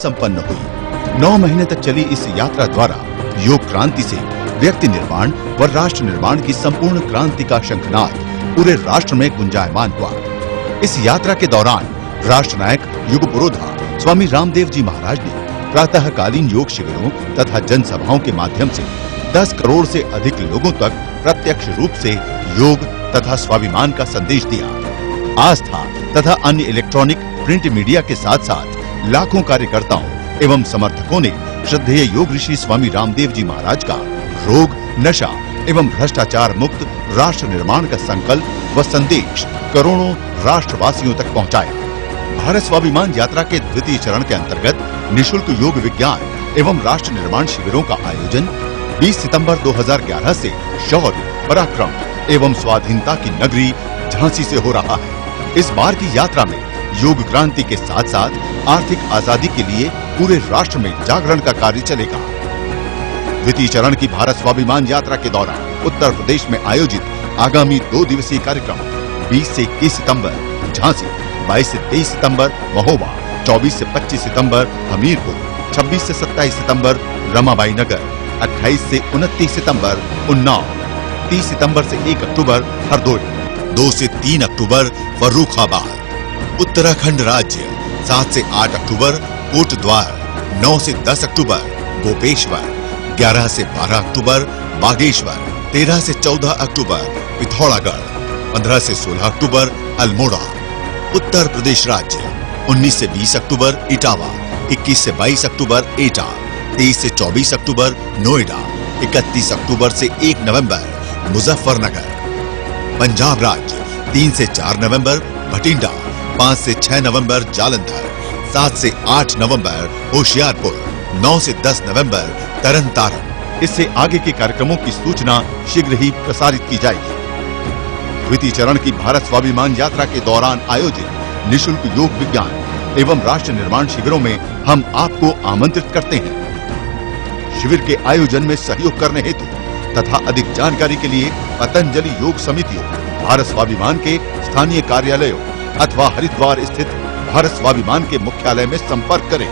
संपन्न हुई। 9 महीने तक चली इस यात्रा द्वारा योग क्रांति से व्यक्ति निर्माण व राष्ट्र निर्माण की संपूर्ण क्रांति का शंखनाद पूरे राष्ट्र में गुंजायमान हुआ। इस यात्रा के दौरान राष्ट्र नायक युग पुरोधा स्वामी रामदेव जी महाराज ने प्रातःकालीन योग शिविरों तथा जनसभाओं के माध्यम से 10 करोड़ से अधिक लोगों तक प्रत्यक्ष रूप से योग तथा स्वाभिमान का संदेश दिया। आस्था तथा अन्य इलेक्ट्रॉनिक प्रिंट मीडिया के साथ साथ लाखों कार्यकर्ताओं एवं समर्थकों ने श्रद्धेय योग ऋषि स्वामी रामदेव जी महाराज का रोग, नशा एवं भ्रष्टाचार मुक्त राष्ट्र निर्माण का संकल्प व संदेश करोड़ों राष्ट्रवासियों तक पहुंचाया। भारत स्वाभिमान यात्रा के द्वितीय चरण के अंतर्गत निशुल्क योग विज्ञान एवं राष्ट्र निर्माण शिविरों का आयोजन 20 सितंबर 2011 से शौर्य, पराक्रम एवं स्वाधीनता की नगरी झांसी से हो रहा है। इस बार की यात्रा में योग क्रांति के साथ साथ आर्थिक आजादी के लिए पूरे राष्ट्र में जागरण का कार्य चलेगा। द्वितीय चरण की भारत स्वाभिमान यात्रा के दौरान उत्तर प्रदेश में आयोजित आगामी 2 दिवसीय कार्यक्रम 20 से 21 सितंबर झांसी, 22 से 23 सितंबर महोबा, 24 से 25 सितंबर हमीरपुर, 26 से 27 सितंबर रमाबाई नगर, 28 से 29 सितंबर उन्नाव, 30 सितंबर से 1 अक्टूबर हरदोई, 2 से 3 अक्टूबर फर्रुखाबाद, उत्तराखंड राज्य, 7 से 8 अक्टूबर कोटद्वार, 9 से 10 अक्टूबर गोपेश्वर, 11 से 12 अक्टूबर बागेश्वर, 13 से 14 अक्टूबर पिथौरागढ़, 15 से 16 अक्टूबर अल्मोड़ा, उत्तर प्रदेश राज्य, 19 से 20 अक्टूबर इटावा, 21 से 22 अक्टूबर एटा, 23 से 24 अक्टूबर नोएडा, 31 अक्टूबर से 1 नवंबर मुजफ्फरनगर, पंजाब राज्य, 3 से 4 नवंबर भटिंडा, 5 से 6 नवंबर जालंधर, 7 से 8 नवंबर होशियारपुर, 9 से 10 नवंबर तरन तारण। इससे आगे के कार्यक्रमों की सूचना शीघ्र ही प्रसारित की जाएगी। द्वितीय चरण की भारत स्वाभिमान यात्रा के दौरान आयोजित निशुल्क योग विज्ञान एवं राष्ट्र निर्माण शिविरों में हम आपको आमंत्रित करते हैं। शिविर के आयोजन में सहयोग करने हेतु तथा अधिक जानकारी के लिए पतंजलि योग समितियों, भारत स्वाभिमान के स्थानीय कार्यालयों अथवा हरिद्वार स्थित भारत स्वाभिमान के मुख्यालय में संपर्क करें।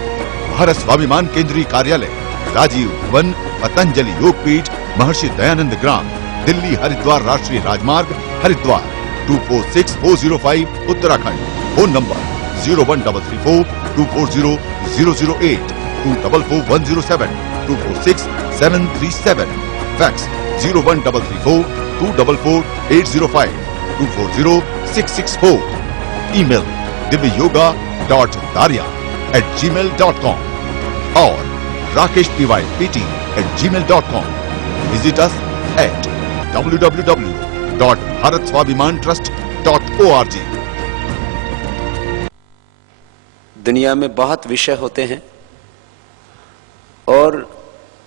भारत स्वाभिमान केंद्रीय कार्यालय, राजीव भवन, पतंजलि योगपीठ, महर्षि दयानंद ग्राम, दिल्ली हरिद्वार राष्ट्रीय राजमार्ग, Haridwar 246405 Uttarakhand. Phone number 01334 240 008, 244107, 246737, fax 01334 244 805, 240664, email divyayoga.daria@gmail.com और rakeshpypt@gmail.com। Visit us at www.bharatswabhimantrust.org। दुनिया में बहुत विषय होते हैं और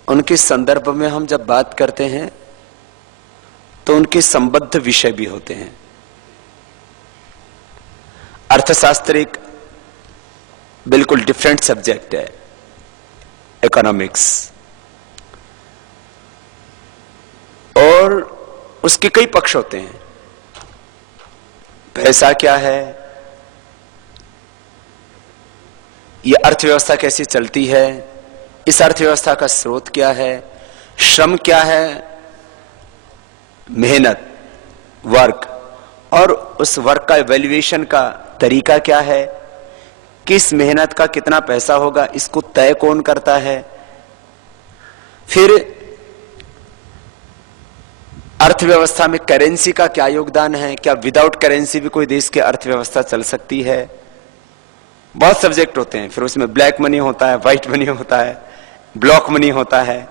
उनके संदर्भ में हम जब बात करते हैं तो उनके संबद्ध विषय भी होते हैं। अर्थशास्त्र एक बिल्कुल डिफरेंट सब्जेक्ट है, इकोनॉमिक्स, और उसके कई पक्ष होते हैं। पैसा क्या है, यह अर्थव्यवस्था कैसे चलती है, इस अर्थव्यवस्था का स्रोत क्या है, श्रम क्या है, मेहनत, वर्क, और उस वर्क का वैल्यूएशन का तरीका क्या है, किस मेहनत का कितना पैसा होगा, इसको तय कौन करता है। फिर अर्थव्यवस्था में करेंसी का क्या योगदान है, क्या विदाउट करेंसी भी कोई देश की अर्थव्यवस्था चल सकती है। बहुत सब्जेक्ट होते हैं। फिर उसमें ब्लैक मनी होता है, व्हाइट मनी होता है, ब्लॉक मनी होता है।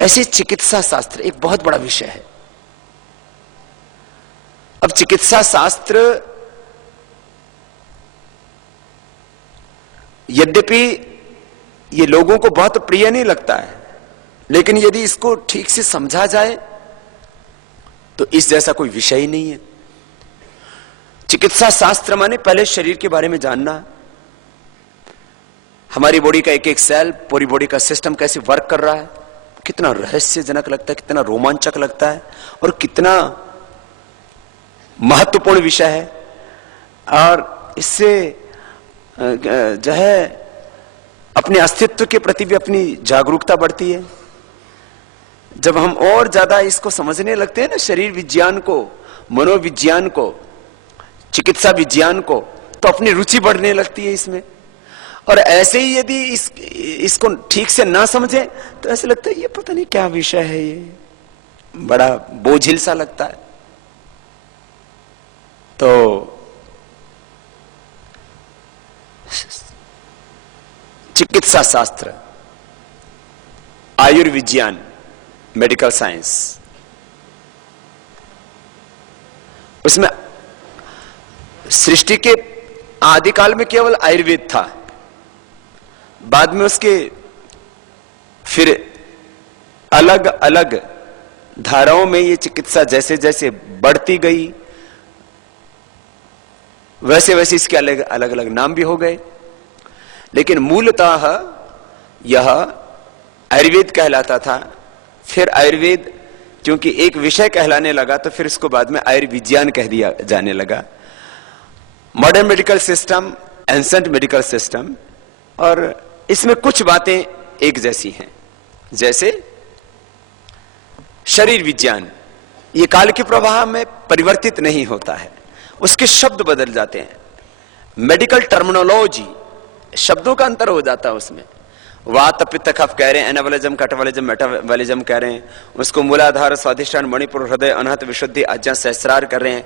ऐसे चिकित्सा शास्त्र एक बहुत बड़ा विषय है। अब चिकित्सा शास्त्र यद्यपि ये लोगों को बहुत प्रिय नहीं लगता है, लेकिन यदि इसको ठीक से समझा जाए तो इस जैसा कोई विषय ही नहीं है। चिकित्सा शास्त्र माने पहले शरीर के बारे में जानना, हमारी बॉडी का एक एक सेल, पूरी बॉडी का सिस्टम कैसे वर्क कर रहा है। कितना रहस्यजनक लगता है, कितना रोमांचक लगता है और कितना महत्वपूर्ण विषय है। और इससे जो है अपने अस्तित्व के प्रति भी अपनी जागरूकता बढ़ती है। जब हम और ज्यादा इसको समझने लगते हैं ना, शरीर विज्ञान को, मनोविज्ञान को, चिकित्सा विज्ञान को, तो अपनी रुचि बढ़ने लगती है इसमें। और ऐसे ही यदि इसको ठीक से ना समझे तो ऐसे लगता है ये पता नहीं क्या विषय है, ये बड़ा बोझिल सा लगता है। तो चिकित्सा शास्त्र, आयुर्विज्ञान, मेडिकल साइंस, उसमें सृष्टि के आदिकाल में केवल आयुर्वेद था, बाद में उसके फिर अलग अलग धाराओं में ये चिकित्सा जैसे जैसे बढ़ती गई वैसे वैसे इसके अलग अलग अलग नाम भी हो गए, लेकिन मूलतः यह आयुर्वेद कहलाता था। फिर आयुर्वेद क्योंकि एक विषय कहलाने लगा तो फिर इसको बाद में आयुर्विज्ञान कह दिया जाने लगा। Modern medical system, ancient medical system, और इसमें कुछ बातें एक जैसी हैं। जैसे शरीर विज्ञान, ये काल के प्रवाह में परिवर्तित नहीं होता है, उसके शब्द बदल जाते हैं। मेडिकल टर्मिनोलॉजी, शब्दों का अंतर हो जाता है उसमें। वात पित्त कफ कह रहे हैं, एनाबोलिज्म, कैटाबोलिज्म, मेटाबोलिज्म कह रहे हैं, उसको मूलाधार, स्वादिष्ठान, मणिपुर, हृदय, अनाहत, विशुद्धि, आज्ञा, सहस्रार कर रहे हैं।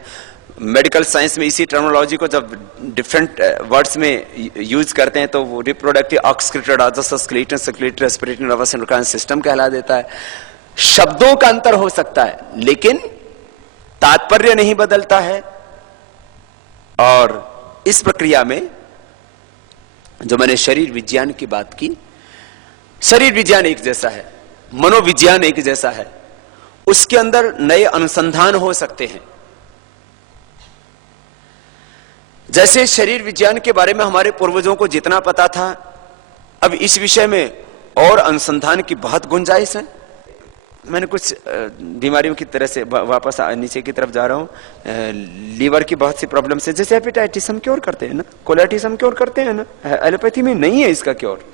मेडिकल साइंस में इसी टर्मिनोलॉजी को जब डिफरेंट वर्ड्स में यूज करते हैं तो वो reproductive, excretory, digestive, skeleton, circulatory, respiratory, nervous endocrine system कहला देता है। शब्दों का अंतर हो सकता है लेकिन तात्पर्य नहीं बदलता है। और इस प्रक्रिया में जो मैंने शरीर विज्ञान की बात की, शरीर विज्ञान एक जैसा है, मनोविज्ञान एक जैसा है, उसके अंदर नए अनुसंधान हो सकते हैं। जैसे शरीर विज्ञान के बारे में हमारे पूर्वजों को जितना पता था, अब इस विषय में और अनुसंधान की बहुत गुंजाइश है। मैंने कुछ बीमारियों की तरह से वापस नीचे की तरफ जा रहा हूं। लीवर की बहुत सी प्रॉब्लम से, जैसे हेपेटाइटिस हम क्योर करते हैं ना, कोलाइटिस हम क्योर करते हैं ना, एलोपैथी में नहीं है इसका क्योर।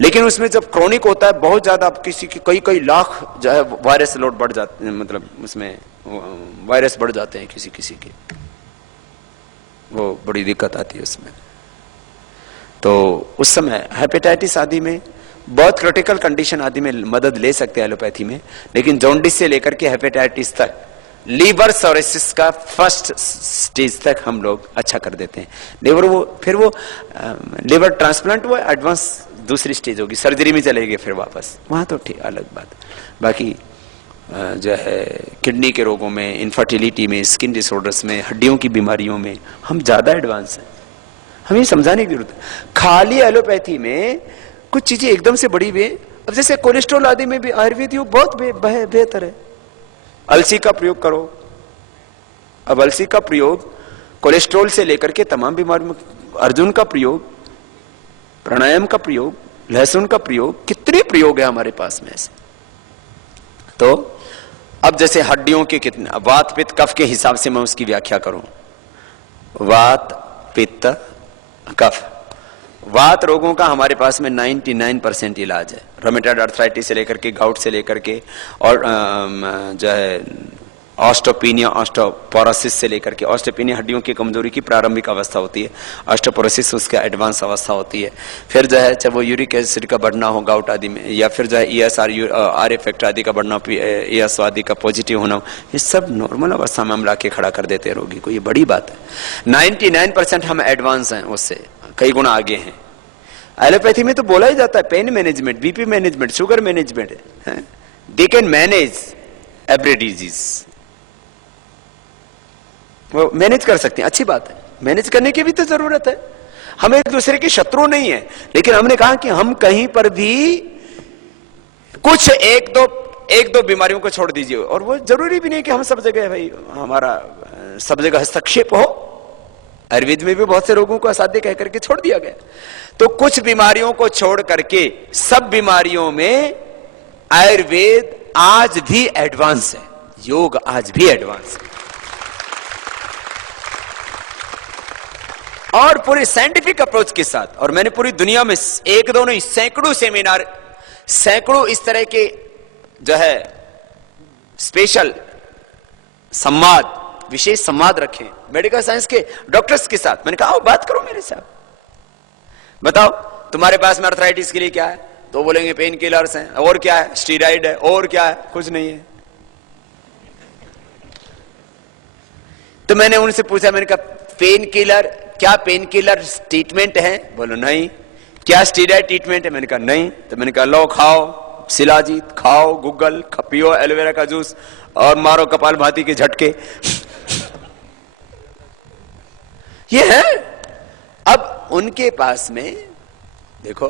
लेकिन उसमें जब क्रोनिक होता है बहुत ज्यादा, किसी की कई लाख जो है वायरस लोड बढ़ जाते हैं, मतलब उसमें वायरस बढ़ जाते हैं किसी किसी के, वो बड़ी दिक्कत आती है उसमें। तो उस समय हेपेटाइटिस आदि में, बहुत क्रिटिकल कंडीशन आदि में मदद ले सकते हैं एलोपैथी में। लेकिन जॉन्डिस से लेकर के हेपेटाइटिस तक, लीवर सोरेसिस का फर्स्ट स्टेज तक हम लोग अच्छा कर देते हैं। लीवर फिर वो लीवर ट्रांसप्लांट वो एडवांस दूसरी स्टेज होगी, सर्जरी में चलेगी फिर वापस, वहां तो ठीक अलग बात। बाकी जो है किडनी के रोगों में, इनफर्टिलिटी में, स्किन डिसऑर्डर्स में, हड्डियों की बीमारियों में हम ज्यादा एडवांस हैं। हमें समझाने की जरूरत है। खाली एलोपैथी में कुछ चीजें एकदम से बड़ी हुई। अब जैसे कोलेस्ट्रॉल आदि में भी आयुर्वेद योग बहुत बेहतर है। अलसी का प्रयोग करो। अब अलसी का प्रयोग कोलेस्ट्रॉल से लेकर के तमाम बीमारियों में, अर्जुन का प्रयोग, प्राणायाम का प्रयोग, लहसुन का प्रयोग, कितने प्रयोग है हमारे पास में ऐसे। तो अब जैसे हड्डियों के कितने, वात पित्त कफ के हिसाब से मैं उसकी व्याख्या करूं। वात पित्त कफ, वात रोगों का हमारे पास में 99% इलाज है। रोमेटॉइड आर्थराइटिस से लेकर के, गाउट से लेकर के, और जो है ऑस्टोपीनिया, ऑस्टोपोरोसिस से लेकर के, ऑस्टोपीनिया हड्डियों की कमजोरी की प्रारंभिक अवस्था होती है, ऑस्टोपोरोसिस उसका एडवांस अवस्था होती है। फिर जो है चाहे वो यूरिक एसिड का बढ़ना हो गाउट आदि में, या फिर जो है ESR आर इफेक्ट आदि का बढ़ना, ES आदि का पॉजिटिव होना, ये सब नॉर्मल अवस्था में हम लाके खड़ा कर देते हैं रोगी को। ये बड़ी बात है। 99% हम एडवांस हैं, उससे कई गुना आगे हैं। एलोपैथी में तो बोला ही जाता है pain management, BP management, sugar management, they can manage every disease. वो मैनेज कर सकते हैं, अच्छी बात है। मैनेज करने की भी तो जरूरत है। हम एक दूसरे के शत्रु नहीं है, लेकिन हमने कहा कि हम कहीं पर भी कुछ एक दो बीमारियों को छोड़ दीजिए। और वो जरूरी भी नहीं कि हम सब जगह भाई हमारा सब जगह हस्तक्षेप हो। आयुर्वेद में भी बहुत से रोगों को असाध्य कह करके छोड़ दिया गया। तो कुछ बीमारियों को छोड़ करके सब बीमारियों में आयुर्वेद आज भी एडवांस है, योग आज भी एडवांस है। और पूरे साइंटिफिक अप्रोच के साथ। और मैंने पूरी दुनिया में एक दो नहीं सैकड़ों सेमिनार, सैकड़ों इस तरह के जो है स्पेशल संवाद, विशेष संवाद रखे मेडिकल साइंस के डॉक्टर्स के साथ। मैंने कहा आओ बात करो मेरे साथ, बताओ तुम्हारे पास में अर्थराइटिस के लिए क्या है, तो बोलेंगे पेन किलर्स हैं, और क्या है स्टीरॉइड है, और क्या है कुछ नहीं है। तो मैंने उनसे पूछा, मैंने कहा पेन किलर, क्या पेन किलर ट्रीटमेंट है? बोलो नहीं। क्या स्टीरॉइड ट्रीटमेंट है? मैंने कहा नहीं। तो मैंने कहा लो खाओ शिलाजीत, खाओ गूगल, पियो एलोवेरा का जूस और मारो कपालभाति के झटके। ये है। अब उनके पास में देखो,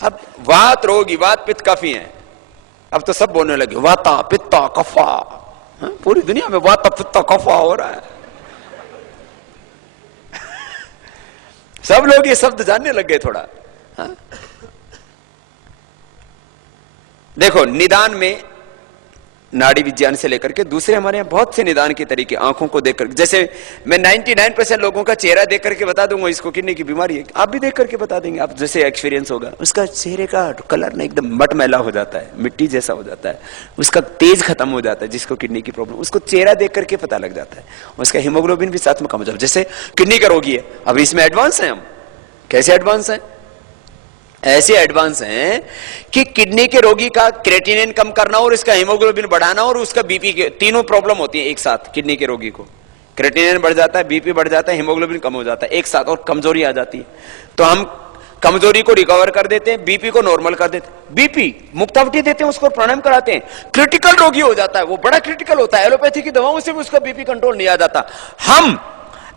अब वात रोगी, वात पित्त काफी है, अब तो सब बोलने लगे वाता पित्ता कफा। पूरी दुनिया में वाता पित्ता कफा हो रहा है। सब लोग ये शब्द जानने लग गए थोड़ा। हा? देखो निदान में नाड़ी विज्ञान से लेकर के दूसरे हमारे यहाँ बहुत से निदान के तरीके, आंखों को देखकर, जैसे मैं 99% लोगों का चेहरा देख करके बता दूंगा इसको किडनी की बीमारी है, आप भी देख करके बता देंगे, आप जैसे एक्सपीरियंस होगा। उसका चेहरे का कलर ना एकदम मटमैला हो जाता है, मिट्टी जैसा हो जाता है, उसका तेज खत्म हो जाता है। जिसको किडनी की प्रॉब्लम, उसको चेहरा देख करके पता लग जाता है। उसका हीमोग्लोबिन भी साथ में कम हो जाता है। जैसे किडनी का रोगी है, अब इसमें एडवांस है हम। कैसे एडवांस है? ऐसे एडवांस हैं कि किडनी के रोगी का क्रेटिनिन कम करना और इसका हीमोग्लोबिन बढ़ाना और उसका बीपी के, तीनों प्रॉब्लम होती है एक साथ। किडनी के रोगी को क्रेटिनिन बढ़ जाता है, बीपी बढ़ जाता है, हीमोग्लोबिन कम हो जाता है एक साथ, और कमजोरी आ जाती है। तो हम कमजोरी को रिकवर कर देते हैं, बीपी को नॉर्मल कर देते हैं, बीपी मुक्तावटी देते हैं, उसको प्राणायाम कराते हैं। क्रिटिकल रोगी हो जाता है, वो बड़ा क्रिटिकल होता है, एलोपैथी की दवाओं से भी उसका बीपी कंट्रोल नहीं आ जाता। हम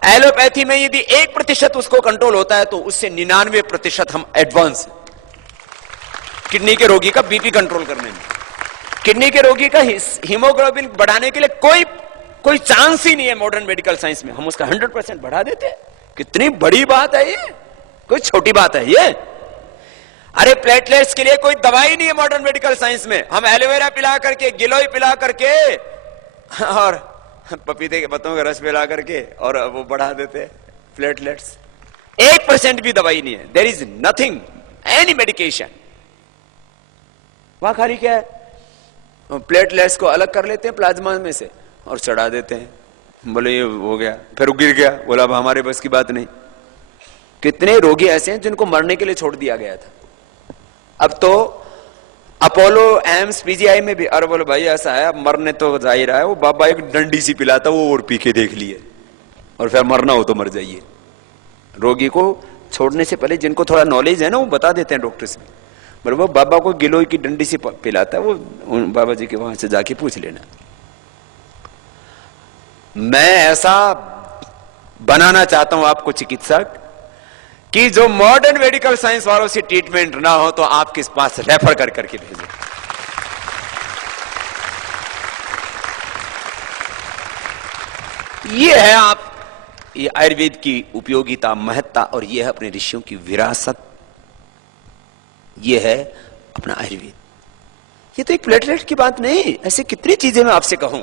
एलोपैथी में यदि 1% उसको कंट्रोल होता है तो उससे 99% हम एडवांस हैं किडनी के रोगी का बीपी कंट्रोल करने में। किडनी के रोगी का हीमोग्लोबिन बढ़ाने के लिए कोई चांस ही नहीं है मॉडर्न मेडिकल साइंस में। हम उसका 100% बढ़ा देते हैं। कितनी बड़ी बात है ये, कोई छोटी बात है ये? अरे प्लेटलेट्स के लिए कोई दवाई नहीं है मॉडर्न मेडिकल साइंस में। हम एलोवेरा पिला करके, गिलोय पिला करके और पपीते के पत्तों का रस पिला करके और वो बढ़ा देते हैं प्लेटलेट्स। 1% भी दवाई नहीं है। There is nothing, any medication. वहां खाली क्या है, प्लेटलेट्स को अलग कर लेते हैं प्लाज्मा में से और चढ़ा देते हैं। बोले ये हो गया, फिर वो गिर गया, बोला अब हमारे बस की बात नहीं। कितने रोगी ऐसे हैं जिनको मरने के लिए छोड़ दिया गया था। अब तो अपोलो एम्स पीजीआई में भी, अरे बोलो भाई ऐसा है, अब मरने तो जाहिर है, वो बाबा एक डंडी सी पिलाता, वो और पी के देख लिए, और फिर मरना हो तो मर जाइए। रोगी को छोड़ने से पहले जिनको थोड़ा नॉलेज है ना, वो बता देते हैं डॉक्टर्स में। बराबर बाबा को गिलोय की डंडी से पिलाता है, वो बाबा जी के वहां से जाके पूछ लेना। मैं ऐसा बनाना चाहता हूं आपको चिकित्सक कि जो मॉडर्न मेडिकल साइंस वालों से ट्रीटमेंट ना हो तो आपके पास रेफर कर करके भेजें। ये है ये आयुर्वेद की उपयोगिता, महत्ता, और ये है अपने ऋषियों की विरासत। ये है अपना आयुर्वेद। ये तो एक प्लेटलेट की बात नहीं, ऐसे कितनी चीजें मैं आपसे कहूं।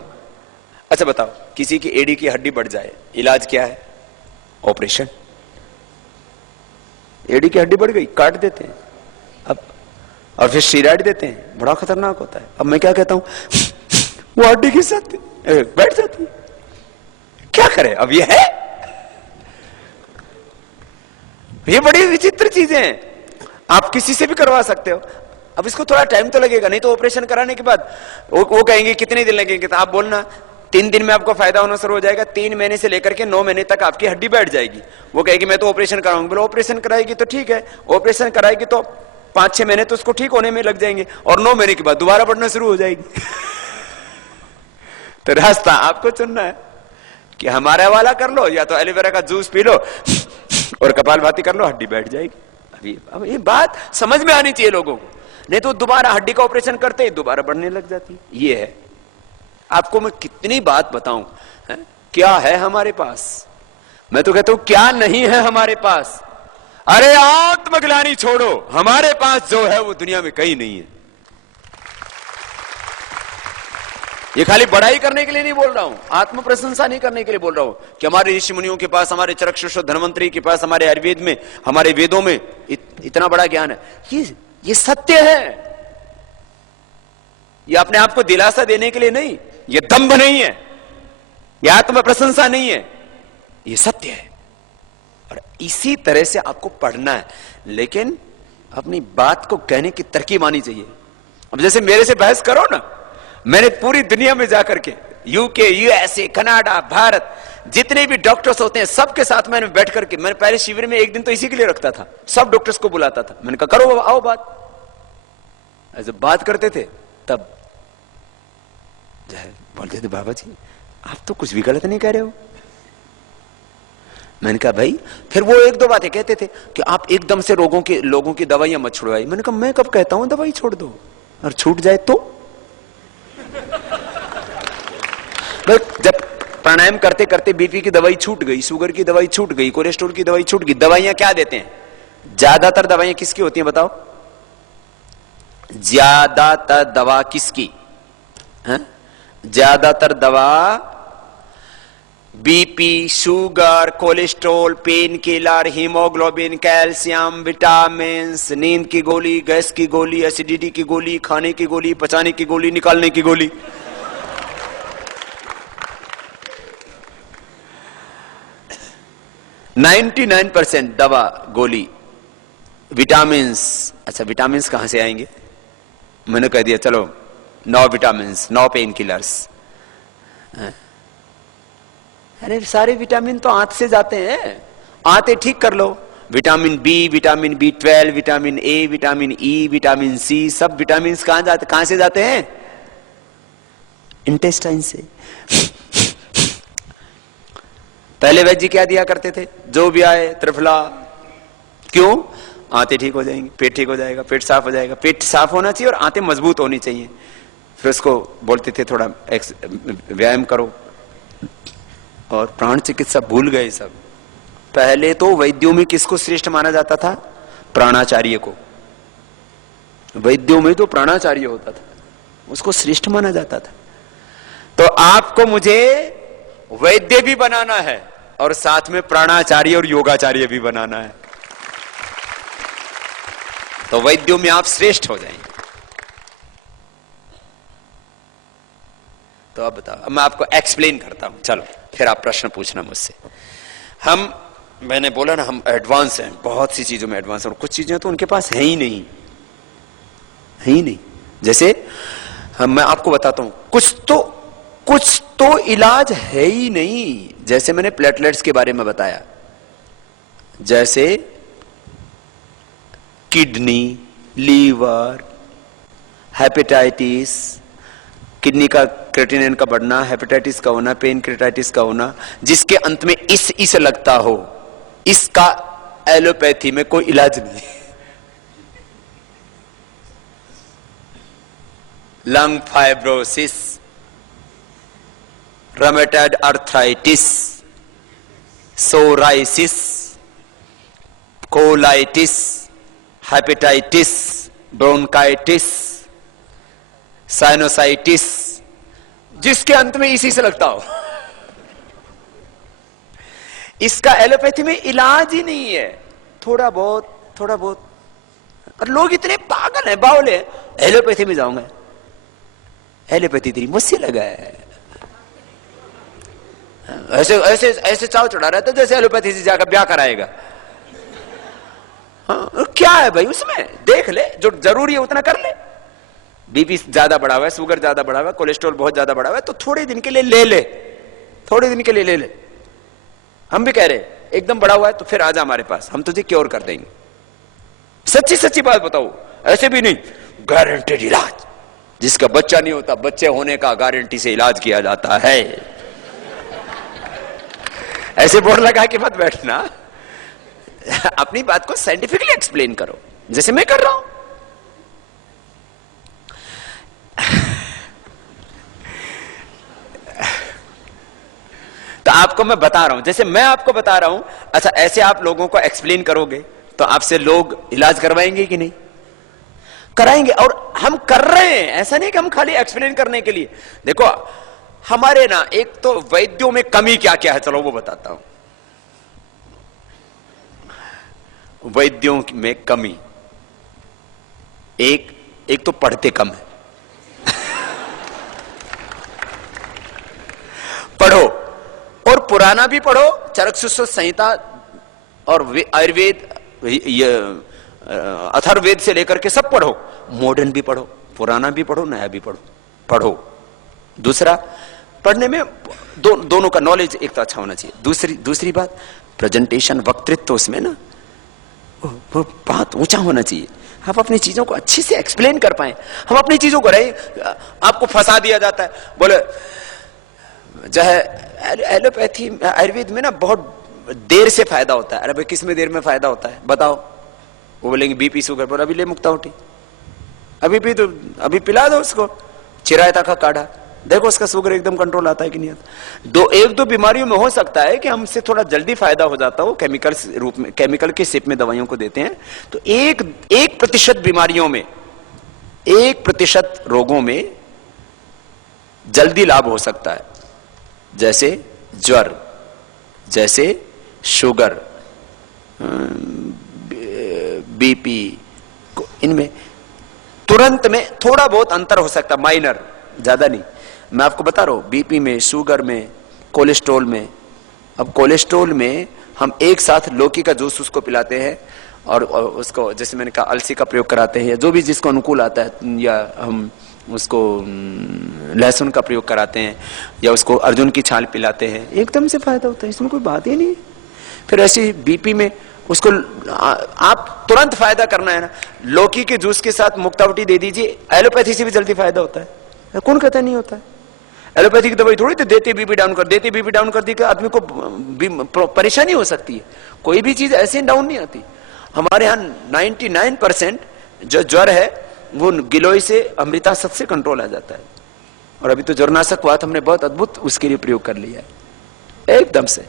अच्छा बताओ, किसी की एड़ी की हड्डी बढ़ जाए, इलाज क्या है? ऑपरेशन। एड़ी की हड्डी बढ़ गई, काट देते हैं अब, और फिर स्टीरॉइड देते हैं, बड़ा खतरनाक होता है। अब मैं क्या कहता हूं, वो हड्डी के साथ बैठ जाती है, क्या करे? अब ये है, ये बड़ी विचित्र चीजें हैं। आप किसी से भी करवा सकते हो। अब इसको थोड़ा टाइम तो लगेगा, नहीं तो ऑपरेशन कराने के बाद वो कहेंगे कितने दिन लगेंगे, तो आप बोलना 3 दिन में आपको फायदा होना शुरू हो जाएगा, 3 महीने से लेकर के 9 महीने तक आपकी हड्डी बैठ जाएगी। वो कहेगी मैं तो ऑपरेशन कराऊंगी। बोलो ऑपरेशन कराएगी तो ठीक है, ऑपरेशन कराएगी तो 5-6 महीने तो उसको ठीक होने में लग जाएंगे, और 9 महीने के बाद दोबारा बढ़ना शुरू हो जाएगी। तो रास्ता आपको चुनना है कि हमारा वाला कर लो, या तो एलोवेरा का जूस पी लो और कपालभाति कर लो, हड्डी बैठ जाएगी। अब ये बात समझ में आनी चाहिए लोगों को, नहीं तो दोबारा हड्डी का ऑपरेशन करते ही दोबारा बढ़ने लग जाती है। ये है, आपको मैं कितनी बात बताऊं है? क्या है हमारे पास? मैं तो कहता हूं क्या नहीं है हमारे पास। अरे आत्मग्लानि छोड़ो, हमारे पास जो है वो दुनिया में कहीं नहीं है। ये खाली बड़ाई करने के लिए नहीं बोल रहा हूं, आत्म प्रशंसा नहीं करने के लिए बोल रहा हूं कि हमारे ऋषि मुनियों के पास, हमारे चरक्षुष धन्वंतरी के पास, हमारे आयुर्वेद में, हमारे वेदों में इतना बड़ा ज्ञान है। ये सत्य है। ये अपने आप को दिलासा देने के लिए नहीं, ये दंभ नहीं है, ये आत्म प्रशंसा नहीं है, ये सत्य है। और इसी तरह से आपको पढ़ना है, लेकिन अपनी बात को कहने की तरकीब आनी चाहिए। अब जैसे मेरे से बहस करो ना, मैंने पूरी दुनिया में जाकर के यूके, यूएसए, कनाडा, भारत, जितने भी डॉक्टर्स होते हैं सबके साथ मैंने बैठ करके, मैंने पहले शिविर में एक दिन तो इसी के लिए रखता था, सब डॉक्टर्स को बुलाता था, मैंने कहा करो आओ बात। ऐसे बात करते थे तब बोलते थे बाबा जी आप तो कुछ भी गलत नहीं कह रहे हो। मैंने कहा भाई, फिर वो एक दो बातें कहते थे कि आप एकदम से लोगों की दवाइयां मत छुड़वाइए। मैंने कहा मैं कब कहता हूं दवाई छोड़ दो, और छूट जाए तो? जब प्राणायाम करते करते बीपी की दवाई छूट गई, शुगर की दवाई छूट गई, कोलेस्ट्रॉल की दवाई छूट गई, दवाइयां क्या देते हैं? ज्यादातर दवाइयां किसकी होती हैं बताओ? ज्यादातर दवा किसकी है? ज्यादातर दवा BP, sugar, cholesterol, pain killer, haemoglobin, calcium, vitamin, नींद की गोली, गैस की गोली, एसिडिटी की गोली, खाने की गोली, पचाने की गोली, निकालने की गोली। %99 दवा गोली। विटामिन, अच्छा विटामिन कहां से आएंगे? मैंने कह दिया चलो 9 विटामिन, 9 पेन किलर्स। अरे सारे विटामिन तो आंत से जाते हैं, आंतें ठीक कर लो। Vitamin B, vitamin B12, vitamin A, vitamin E, vitamin C, सब विटामिन कहां से जाते हैं? इंटेस्टाइन से। पहले वैद्य जी क्या दिया करते थे? जो भी आए त्रिफला। क्यों? आंतें ठीक हो जाएंगी, पेट ठीक हो जाएगा, पेट साफ हो जाएगा। पेट साफ होना चाहिए और आंतें मजबूत होनी चाहिए। फिर उसको बोलते थे थोड़ा व्यायाम करो, और प्राण चिकित्सा भूल गए सब। पहले तो वैद्यों में किसको श्रेष्ठ माना जाता था? प्राणाचार्य को। वैद्यों में तो प्राणाचार्य होता था, उसको श्रेष्ठ माना जाता था। तो आपको मुझे वैद्य भी बनाना है और साथ में प्राणाचार्य और योगाचार्य भी बनाना है, तो वैद्यों में आप श्रेष्ठ हो जाएंगे। तो अब बताओ, अब मैं आपको एक्सप्लेन करता हूं, चलो फिर आप प्रश्न पूछना मुझसे। मैंने बोला ना हम एडवांस हैं, बहुत सी चीजों में एडवांस हैं, और कुछ चीजें तो उनके पास है ही नहीं, है ही नहीं। जैसे मैं आपको बताता हूं, कुछ तो इलाज है ही नहीं। जैसे मैंने प्लेटलेट्स के बारे में बताया, जैसे किडनी, लीवर, हेपेटाइटिस, किडनी का क्रेटिनिन का बढ़ना, हेपेटाइटिस का होना, पेनक्रेटाइटिस का होना, जिसके अंत में इस लगता हो, इसका एलोपैथी में कोई इलाज नहीं। Lung fibrosis, rheumatoid arthritis, psoriasis, colitis, hepatitis, bronchitis, sinusitis, जिसके अंत में इसी से लगता हो, इसका एलोपैथी में इलाज ही नहीं है। थोड़ा बहुत। और लोग इतने पागल हैं, बावले हैं, एलोपैथी में जाऊंगा, एलोपैथी तेरी मुझसे लगा है। ऐसे चाव चढ़ा रहता है जैसे एलोपैथी से जाकर ब्याह कराएगा। हाँ, क्या है भाई उसमें? देख ले, जो जरूरी है उतना कर ले। बीपी ज्यादा बढ़ा हुआ है, शुगर ज्यादा बढ़ा हुआ है, कोलेस्ट्रॉल बहुत ज्यादा बढ़ा हुआ है, तो थोड़े दिन के लिए ले ले, थोड़े दिन के लिए ले ले। हम भी कह रहे एकदम बढ़ा हुआ है तो फिर आजा हमारे पास, हम तुझे क्योर कर देंगे। सच्ची बात बताओ, ऐसे भी नहीं, गारंटेड इलाज। जिसका बच्चा नहीं होता, बच्चे होने का गारंटी से इलाज किया जाता है। ऐसे बोर्ड लगा के मत बैठना, अपनी बात को साइंटिफिकली एक्सप्लेन करो, जैसे मैं कर रहा हूं। तो आपको मैं बता रहा हूं, जैसे मैं आपको बता रहा हूं, अच्छा ऐसे आप लोगों को एक्सप्लेन करोगे तो आपसे लोग इलाज करवाएंगे कि नहीं? कराएंगे, और हम कर रहे हैं, ऐसा नहीं कि हम खाली एक्सप्लेन करने के लिए। देखो हमारे ना, एक तो वैद्यों में कमी क्या क्या है, चलो वो बताता हूं। वैद्यों में कमी, एक तो पढ़ते कम है। पढ़ो, और पुराना भी पढ़ो, चरक सुश्रुत संहिता और आयुर्वेद, अथर्ववेद से लेकर के सब पढ़ो। मॉडर्न भी पढ़ो, पुराना भी पढ़ो, नया भी पढ़ो। दूसरा, पढ़ने में दोनों का नॉलेज एक तो अच्छा होना चाहिए। दूसरी बात, प्रेजेंटेशन, वक्तृत्व, उसमें ना वो बात ऊंचा होना चाहिए। आप अपनी चीजों को अच्छे से एक्सप्लेन कर पाए। हम अपनी चीजों को रहे, आपको फंसा दिया जाता है, बोले जो है एलोपैथी आयुर्वेद में ना बहुत देर से फायदा होता है। अरे भाई किस में देर में फायदा होता है बताओ? वो बोलेंगे बीपी शुगर पर, अभी ले मुक्तावटी, अभी पिला दो उसको चिरायता का काढ़ा, देखो उसका शुगर एकदम कंट्रोल आता है कि नहीं आता। एक दो बीमारियों में हो सकता है कि हमसे थोड़ा जल्दी फायदा हो जाता हो, केमिकल रूप में, केमिकल के शेप में दवाइयों को देते हैं। तो 1% बीमारियों में, 1% रोगों में जल्दी लाभ हो सकता है, जैसे ज्वर, जैसे शुगर, बीपी, इनमें तुरंत में थोड़ा बहुत अंतर हो सकता है, माइनर, ज्यादा नहीं। मैं आपको बता रहा हूं, बीपी में, शुगर में, कोलेस्ट्रॉल में। अब कोलेस्ट्रॉल में हम एक साथ लौकी का जूस उसको पिलाते हैं, और उसको जैसे मैंने कहा अलसी का प्रयोग कराते हैं, जो भी जिसको अनुकूल आता है, या हम उसको लहसुन का प्रयोग कराते हैं, या उसको अर्जुन की छाल पिलाते हैं, एकदम से फायदा होता है, इसमें कोई बात ही नहीं। फिर ऐसी बीपी में उसको आप तुरंत फायदा करना है ना, लौकी के जूस के साथ मुक्तावटी दे दीजिए, एलोपैथी से भी जल्दी फायदा होता है। कौन कहता नहीं होता है? एलोपैथी की दवाई थोड़ी तो देते बीपी डाउन कर दी, आदमी को परेशानी हो सकती है। कोई भी चीज ऐसे डाउन नहीं आती। हमारे यहाँ 99% जो ज्वर है वो गिलोय से, अमृतासत से कंट्रोल आ जाता है। और अभी तो ज्वरनाशक बात हमने बहुत अद्भुत उसके लिए प्रयोग कर लिया है एकदम से।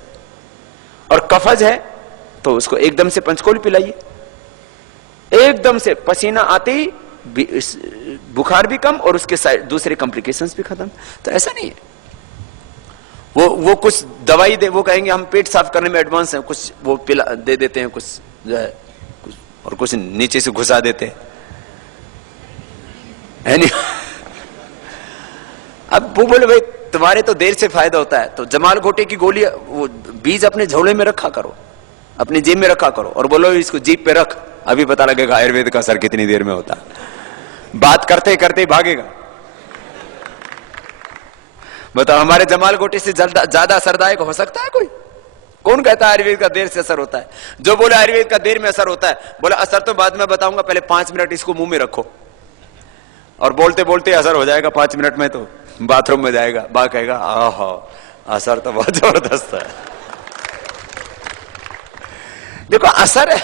और कफज है तो उसको एकदम से पंचकोल पिलाइए, एकदम से पसीना आते ही बुखार भी कम और उसके दूसरे कॉम्प्लिकेशंस भी खत्म। तो ऐसा नहीं है वो कुछ दवाई दे, वो कहेंगे हम पेट साफ करने में एडवांस हैं, कुछ वो पिला दे देते हैं, कुछ जो है कुछ, और कुछ नीचे से घुसा देते हैं, है नहीं? अब वो बोले भाई तुम्हारे तो देर से फायदा होता है, तो जमाल घोटे की गोली, वो बीज अपने झोले में रखा करो, अपनी जेब में रखा करो, और बोलो इसको जीप पे रख, अभी पता लगेगा आयुर्वेद का असर कितनी देर में होता है। बात करते करते भागेगा। बताओ हमारे जमाल गोटे से ज्यादा असरदायक हो सकता है कोई? कौन कहता है आयुर्वेद का देर से असर होता है? जो बोले आयुर्वेद का देर में असर होता है, बोला असर तो बाद में बताऊंगा, पहले 5 मिनट इसको मुंह में रखो, और बोलते बोलते असर हो जाएगा 5 मिनट में, तो बाथरूम में जाएगा, बा कहेगा आहा असर तो बहुत जबरदस्त है। देखो असर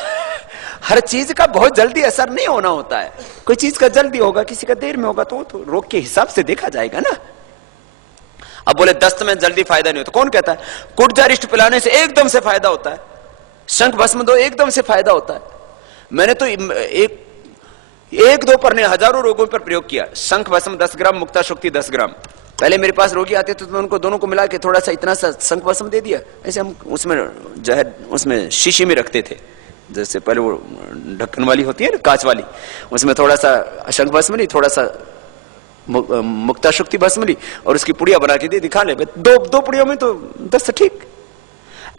हर चीज का बहुत जल्दी असर नहीं होना होता है। कोई चीज का जल्दी होगा, किसी का देर में होगा, तो रोग के हिसाब से देखा जाएगा ना। अब बोले दस्त में जल्दी फायदा नहीं होता, कौन कहता है? कुटजारिष्ट पिलाने से एकदम से फायदा होता है, शंख भस्म दो एकदम से फायदा होता है। मैंने तो एक दो पर नहीं, हजारों रोगों पर प्रयोग किया। शंख भस्म 10 ग्राम, मुक्ता शुक्ति 10 ग्राम। पहले मेरे पास रोगी आते थे तो मैं उनको दोनों को मिला के थोड़ा सा इतना सा शंख भस्म दे दिया, ऐसे हम उसमें जो है उसमें शीशी में रखते थे, जैसे पहले वो ढक्कन वाली होती है ना, कांच वाली, उसमें थोड़ा सा शंख भस्म ली, थोड़ा सा मुक्ता शुक्ति भस्म ली, और उसकी पुड़िया बना के दी, दिखा ले दो पुड़ियों में तो दस्त ठीक।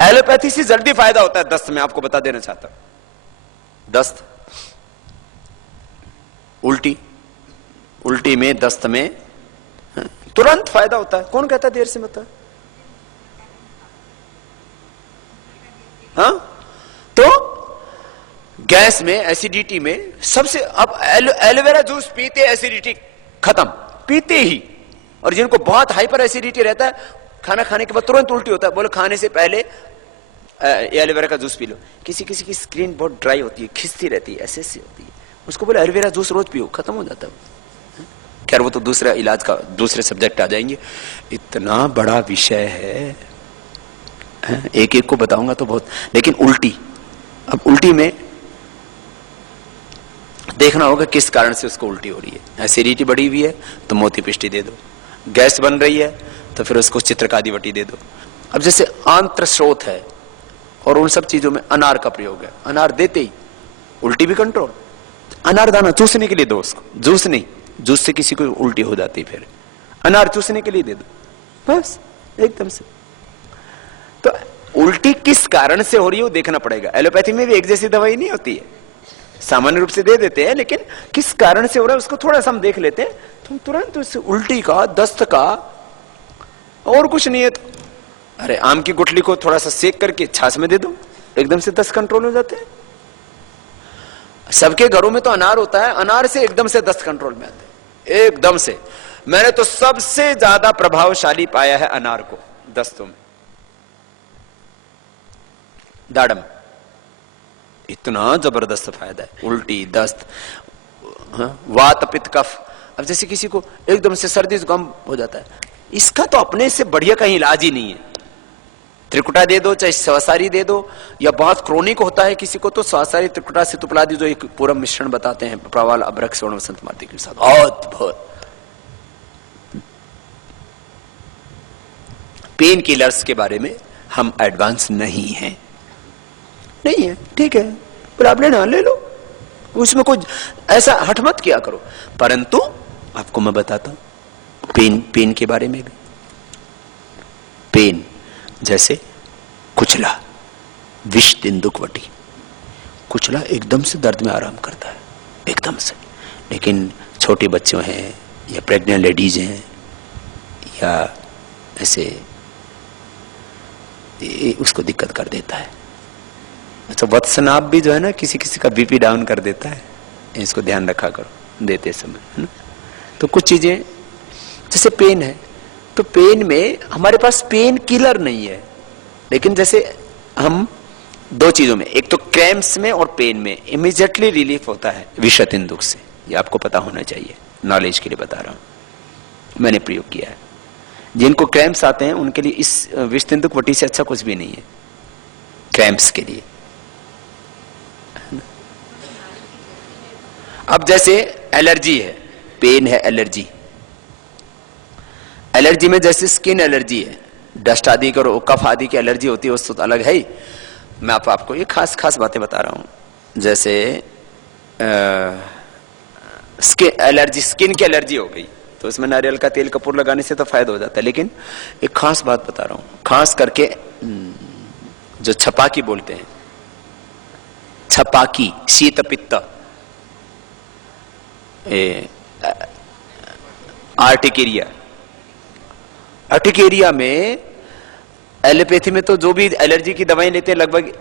एलोपैथी से जल्दी फायदा होता है दस्त में, आपको बता देना चाहता हूं। दस्त, उल्टी में, दस्त में तुरंत फायदा होता है। कौन कहता है देर से होता है? हाँ, तो गैस में, एसिडिटी में सबसे, अब एलोवेरा जूस पीते एसिडिटी खत्म, पीते ही। और जिनको बहुत हाइपर एसिडिटी रहता है, खाना खाने के बाद तुरंत उल्टी होता है, बोले खाने से पहले एलोवेरा का जूस पी लो। किसी की स्किन बहुत ड्राई होती है, खिंचती रहती है, ऐसे होती है, उसको बोले एलोवेरा जूस रोज पियो, खत्म हो जाता है। खैर वो तो दूसरा इलाज का दूसरे सब्जेक्ट आ जाएंगे। इतना बड़ा विषय है, एक एक को बताऊंगा तो बहुत। लेकिन उल्टी, अब उल्टी में देखना होगा किस कारण से उसको उल्टी हो रही है। एसिडिटी बढ़ी हुई है तो मोती पिष्टी दे दो, गैस बन रही है तो फिर उसको चित्रकादि वटी दे दो। अब जैसे आंत्र स्रोत है और उन सब चीजों में अनार का प्रयोग है, अनार देते ही उल्टी भी कंट्रोल। अनार दाना चूसने के लिए दो उसको, जूस नहीं, जूस से किसी को उल्टी हो जाती, फिर अनार चूसने के लिए दे दो, बस एकदम से। तो उल्टी किस कारण से हो रही है वो देखना पड़ेगा। एलोपैथी में भी एक जैसी दवाई नहीं होती है, सामान्य रूप से दे देते हैं, लेकिन किस कारण से हो रहा है उसको थोड़ा सा हम देख लेते हैं। तुम तुरंत उस उल्टी का, दस्त का, और कुछ नहीं है तो अरे आम की गुठली को थोड़ा सा सेक करके छाछ में दे दो, एकदम से दस्त कंट्रोल हो जाते हैं। सबके घरों में तो अनार होता है, अनार से एकदम से दस्त कंट्रोल में आते हैं, एकदम से। मैंने तो सबसे ज्यादा प्रभावशाली पाया है अनार को दस्तों में। दाड़म इतना जबरदस्त फायदा है, उल्टी, दस्त, वात, पित्त, कफ। अब जैसे किसी को एकदम से सर्दी जुकाम हो जाता है, इसका तो अपने से बढ़िया कहीं इलाज ही नहीं है। त्रिकुटा दे दो, चाहे स्वसारी दे दो, या बहुत क्रोनिक होता है किसी को तो स्वसारी, त्रिकुटा, सितुपलादि, जो एक पूरा मिश्रण बताते हैं प्रवाल, अभ्रक, स्वर्ण, वसंत, मार्तिक के साथ, अद्भुत। पेन किलर्स के बारे में हम एडवांस नहीं हैं, नहीं है, ठीक है, पर आप लेना ले लो, उसमें कोई ऐसा हठ मत किया करो। परंतु आपको मैं बताता हूं पेन के बारे में भी। पेन जैसे कुचला, विष तिंदुकवटी, कुचला एकदम से दर्द में आराम करता है, एकदम से। लेकिन छोटे बच्चों हैं या प्रेग्नेंट लेडीज हैं या ऐसे, उसको दिक्कत कर देता है। अच्छा, वत्सनाभ भी जो है ना, किसी किसी का बीपी डाउन कर देता है, इसको ध्यान रखा करो देते समय, है ना। तो कुछ चीजें जैसे पेन है, तो पेन में हमारे पास पेन किलर नहीं है, लेकिन जैसे हम दो चीजों में, एक तो क्रैम्प्स में और पेन में इमीडिएटली रिलीफ होता है विषतिंदुक से। ये आपको पता होना चाहिए, नॉलेज के लिए बता रहा हूं, मैंने प्रयोग किया है। जिनको क्रैम्प्स आते हैं उनके लिए इस विषतिंदुक वटी से अच्छा कुछ भी नहीं है, क्रैम्प्स के लिए। अब जैसे एलर्जी है, पेन है, एलर्जी, एलर्जी में जैसे स्किन एलर्जी है, डस्ट आदि करो, कफ आदि की एलर्जी होती है, उससे तो अलग है ही। मैं आपको ये खास खास बातें बता रहा हूं। जैसे स्किन एलर्जी, स्किन की एलर्जी हो गई तो उसमें नारियल का तेल, कपूर लगाने से तो फायदा हो जाता है। लेकिन एक खास बात बता रहा हूं, खास करके जो छपाकी बोलते हैं, छपाकी, शीत पित्त, आर्टिकेरिया, अर्टिकेरिया में एलोपैथी में तो जो भी एलर्जी की दवाएं लेते हैं लगभग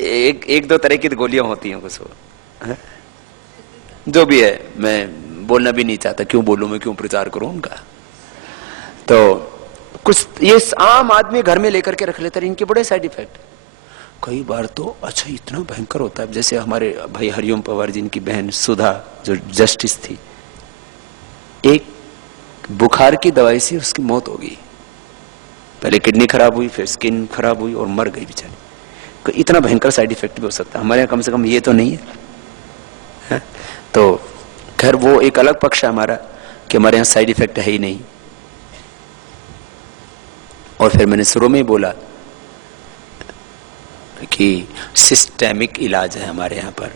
एक दो तरह की गोलियां होती हैं कुछ, जो भी है, मैं बोलना भी नहीं चाहता, क्यों बोलूं मैं, क्यों प्रचार करूं उनका। तो कुछ ये आम आदमी घर में लेकर के रख लेता है, इनके बड़े साइड इफेक्ट कई बार तो अच्छा इतना भयंकर होता है। जैसे हमारे भाई हरिओम पवार जी, इनकी बहन सुधा जो जस्टिस थी, एक बुखार की दवाई से उसकी मौत हो गई। पहले किडनी खराब हुई, फिर स्किन खराब हुई और मर गई बेचारी। तो इतना भयंकर साइड इफेक्ट भी हो सकता है। हमारे यहाँ कम से कम ये तो नहीं है, तो खैर वो एक अलग पक्ष है हमारा कि हमारे यहाँ साइड इफेक्ट है ही नहीं। और फिर मैंने शुरू में ही बोला कि सिस्टेमिक इलाज है हमारे यहाँ पर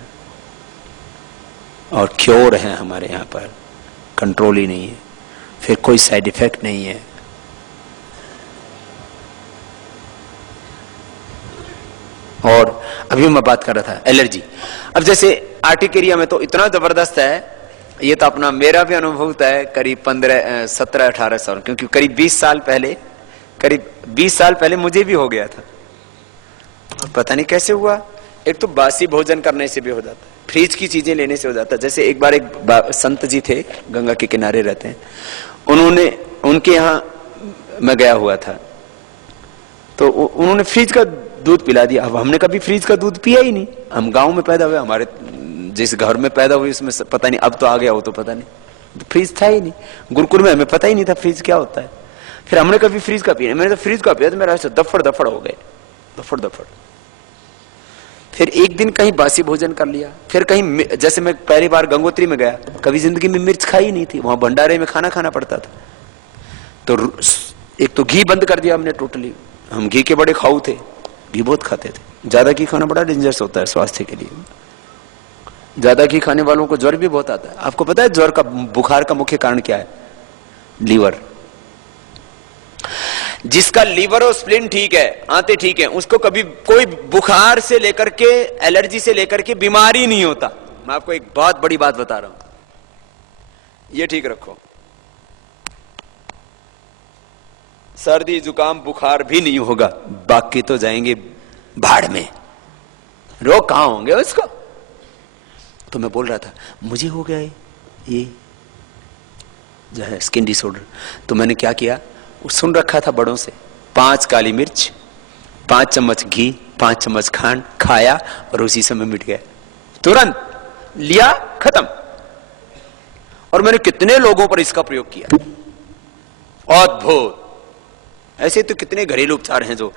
और क्योर है हमारे यहाँ पर, कंट्रोल ही नहीं है, फिर कोई साइड इफेक्ट नहीं है। और अभी मैं बात कर रहा था एलर्जी। अब जैसे आर्टिकेरिया में तो इतना जबरदस्त है, ये तो अपना मेरा भी अनुभव है, करीब 17-18 साल, क्योंकि करीब 20 साल पहले मुझे भी हो गया था। पता नहीं कैसे हुआ, एक तो बासी भोजन करने से भी हो जाता है, फ्रिज की चीजें लेने से हो जाता है। जैसे एक बार एक संत जी थे, गंगा के किनारे रहते हैं, उनके यहाँ मैं गया हुआ था, तो उन्होंने फ्रिज का दूध पिला दिया। अब हमने कभी फ्रिज का दूध पिया ही नहीं, हम गांव में पैदा हुए, हमारे जिस घर में पैदा हुए उसमें पता नहीं, अब तो आ गया हो तो पता नहीं, फ्रिज था ही नहीं। गुरुकुल में हमें पता ही नहीं था फ्रिज क्या होता है। फिर हमने कभी फ्रिज का पिया, मैंने तो फ्रिज का पिया तो मेरा ऐसे दफड़ दफड़ हो गए, दफड़ दफड़। फिर एक दिन कहीं बासी भोजन कर लिया, फिर कहीं, जैसे मैं पहली बार गंगोत्री में गया, कभी जिंदगी में मिर्च खाई नहीं थी, वहां भंडारे में खाना खाना पड़ता था, तो एक तो घी बंद कर दिया हमने टोटली। हम घी के बड़े खाऊ थे, घी बहुत खाते थे। ज्यादा घी खाना बड़ा डेंजरस होता है स्वास्थ्य के लिए। ज्यादा घी खाने वालों को ज्वर भी बहुत आता है। आपको पता है ज्वर का, बुखार का मुख्य कारण क्या है? लीवर। जिसका लीवर और स्प्लीन ठीक है, आते ठीक है, उसको कभी कोई बुखार से लेकर के, एलर्जी से लेकर के बीमारी नहीं होता। मैं आपको एक बहुत बड़ी बात बता रहा हूं, ये ठीक रखो। सर्दी जुकाम बुखार भी नहीं होगा, बाकी तो जाएंगे भाड़ में, रोग कहां होंगे उसको। तो मैं बोल रहा था मुझे हो गया ये जो है स्किन डिसऑर्डर, तो मैंने क्या किया, सुन रखा था बड़ों से, 5 काली मिर्च, 5 चम्मच घी, 5 चम्मच खांड खाया और उसी समय मिट गया, तुरंत लिया, खत्म। और मैंने कितने लोगों पर इसका प्रयोग किया, अद्भुत। ऐसे तो कितने घरेलू उपचार हैं जो,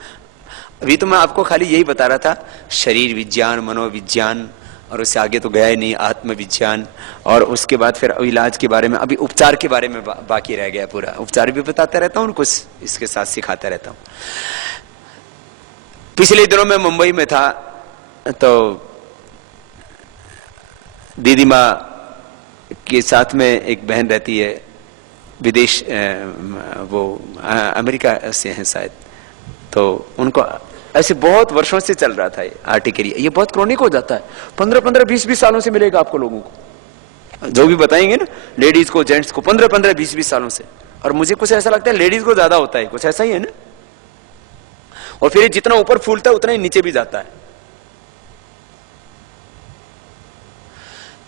अभी तो मैं आपको खाली यही बता रहा था, शरीर विज्ञान, मनोविज्ञान, और उससे आगे तो गया ही नहीं, आत्मविज्ञान, और उसके बाद फिर इलाज के बारे में, अभी उपचार के बारे में बाकी रह गया पूरा। उपचार भी बताता रहता हूं, कुछ इसके साथ सिखाता रहता हूं। पिछले दिनों में मुंबई में था, तो दीदी माँ के साथ में एक बहन रहती है, विदेश, वो अमेरिका से हैं शायद, तो उनको ऐसे बहुत वर्षों से चल रहा था ये आर्टिकेरिया। ये बहुत क्रोनिक हो जाता है, 15-15, 20-20 सालों से मिलेगा आपको लोगों को, जो भी बताएंगे ना, लेडीज को, जेंट्स को, 15-15, 20-20 सालों से। और मुझे कुछ ऐसा लगता है लेडीज को ज्यादा होता है, कुछ ऐसा ही है ना। और फिर जितना ऊपर फूलता है उतना ही नीचे भी जाता है।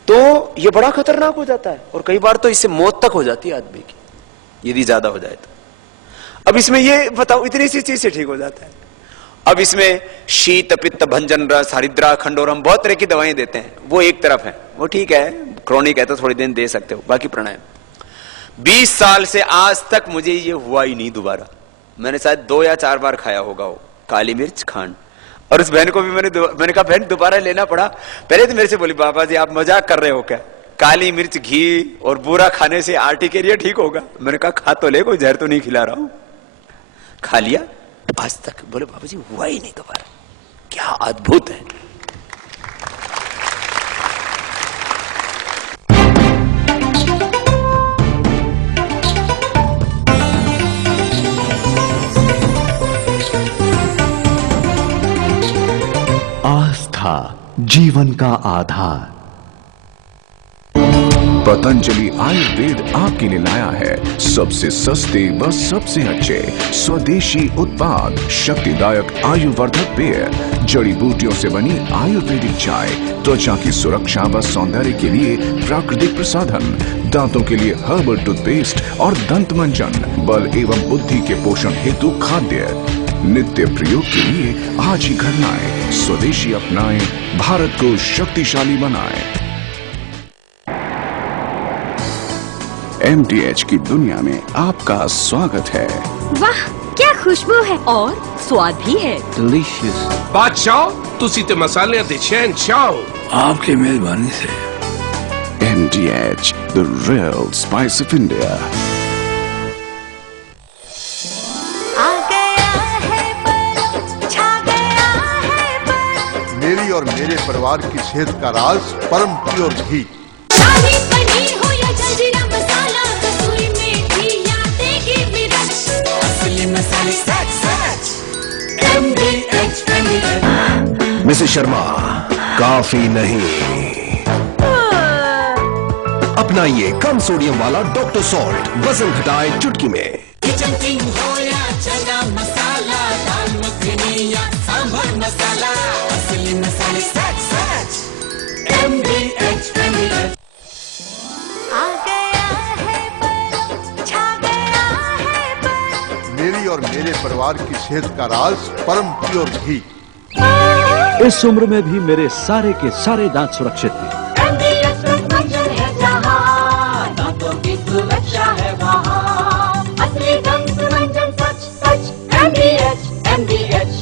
तो ये बड़ा खतरनाक हो जाता है, और कई बार तो इससे मौत तक हो जाती है आदमी की, यदि ज्यादा हो जाए तो। अब इसमें ये बताओ, इतनी सी चीज से ठीक हो जाता है। अब इसमें शीत, पित्त, भंजन रस, हरिद्रा, खंडोरम, बहुत तरह की दवाएं देते हैं, वो एक तरफ है, वो ठीक है, क्रोनिक है तो थोड़ी दिन दे सकते हो, बाकी प्राणायाम। 20 साल से आज तक मुझे ये हुआ ही नहीं दोबारा। मैंने शायद 2 या 4 बार खाया होगा वो काली मिर्च, खांड। और उस बहन को भी मैंने कहा बहन दोबारा लेना पड़ा। पहले तो मेरे से बोली, बाबा जी आप मजाक कर रहे हो क्या, काली मिर्च, घी और बूरा खाने से आर्टिकेरिया ठीक होगा? मैंने कहा खा तो ले, कोई जहर तो नहीं खिला रहा हूं। खा लिया, आज तक। बोले बाबा जी हुआ ही नहीं दोबारा। क्या अद्भुत है। आस्था जीवन का आधार। पतंजलि आयुर्वेद आपके लिए लाया है सबसे सस्ते व सबसे अच्छे स्वदेशी उत्पाद, शक्तिदायक आयुर्वर्धक पेय, जड़ी बूटियों से बनी आयुर्वेदिक चाय, त्वचा की सुरक्षा व सौंदर्य के लिए प्राकृतिक प्रसाधन, दांतों के लिए हर्बल टूथपेस्ट और दंत मंजन, बल एवं बुद्धि के पोषण हेतु खाद्य, नित्य प्रयोग के लिए आज ही घर लाएं, स्वदेशी अपनाएं, भारत को शक्तिशाली बनाएं। MDH की दुनिया में आपका स्वागत है। वाह क्या खुशबू है और स्वाद भी है। Delicious. बादशाह तुसी ते मसाले ते शहंशाह आपकी मेहरबानी से। MDH, the real spice of India. मेरी और मेरे परिवार की सेहत का राज परम प्योर घी। शाही पनीर हो या जलजीरा मसाला, कसूरी मेथी या देगी मिर्च, असली मसाले सच। MDH, MDH। मिसेस शर्मा काफी नहीं, अपनाइए कम सोडियम वाला डॉक्टर सॉल्ट, वजन घटाए चुटकी में। किचन किंग हो या चना मसाला, दाल मखनी या सांभर मसाला, असली मसाले सच। MDH, MDH। आ गया है पर, छा गया है पर। मेरी और मेरे परिवार की सेहत का राज परम प्योर घी। इस उम्र में भी मेरे सारे के सारे दांत सुरक्षित हैं। MDH मंजन है जहां, दांतों की सुरक्षा है वहां, असली दंत मंजन सच। MDH, MDH।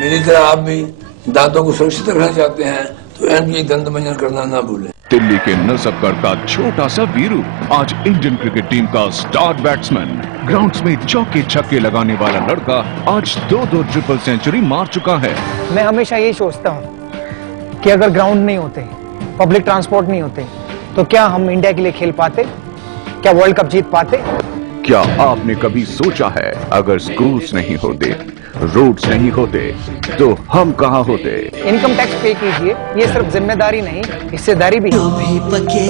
मेरी तरह आप भी दांतों को सुरक्षित रखना चाहते हैं तो एनबीए दंत मंजन करना ना भूलें। दिल्ली के नसबगढ़ का छोटा सा वीरू आज इंडियन क्रिकेट टीम का स्टार बैट्समैन, ग्राउंड्स में चौके छक्के लगाने वाला लड़का आज 2-2 ट्रिपल सेंचुरी मार चुका है। मैं हमेशा यही सोचता हूँ कि अगर ग्राउंड नहीं होते, पब्लिक ट्रांसपोर्ट नहीं होते, तो क्या हम इंडिया के लिए खेल पाते? क्या वर्ल्ड कप जीत पाते? क्या आपने कभी सोचा है अगर स्कूल्स नहीं होते, रोड्स नहीं होते, तो हम कहाँ होते? इनकम टैक्स पे कीजिए, ये सिर्फ जिम्मेदारी नहीं, हिस्सेदारी भी। तो भी पके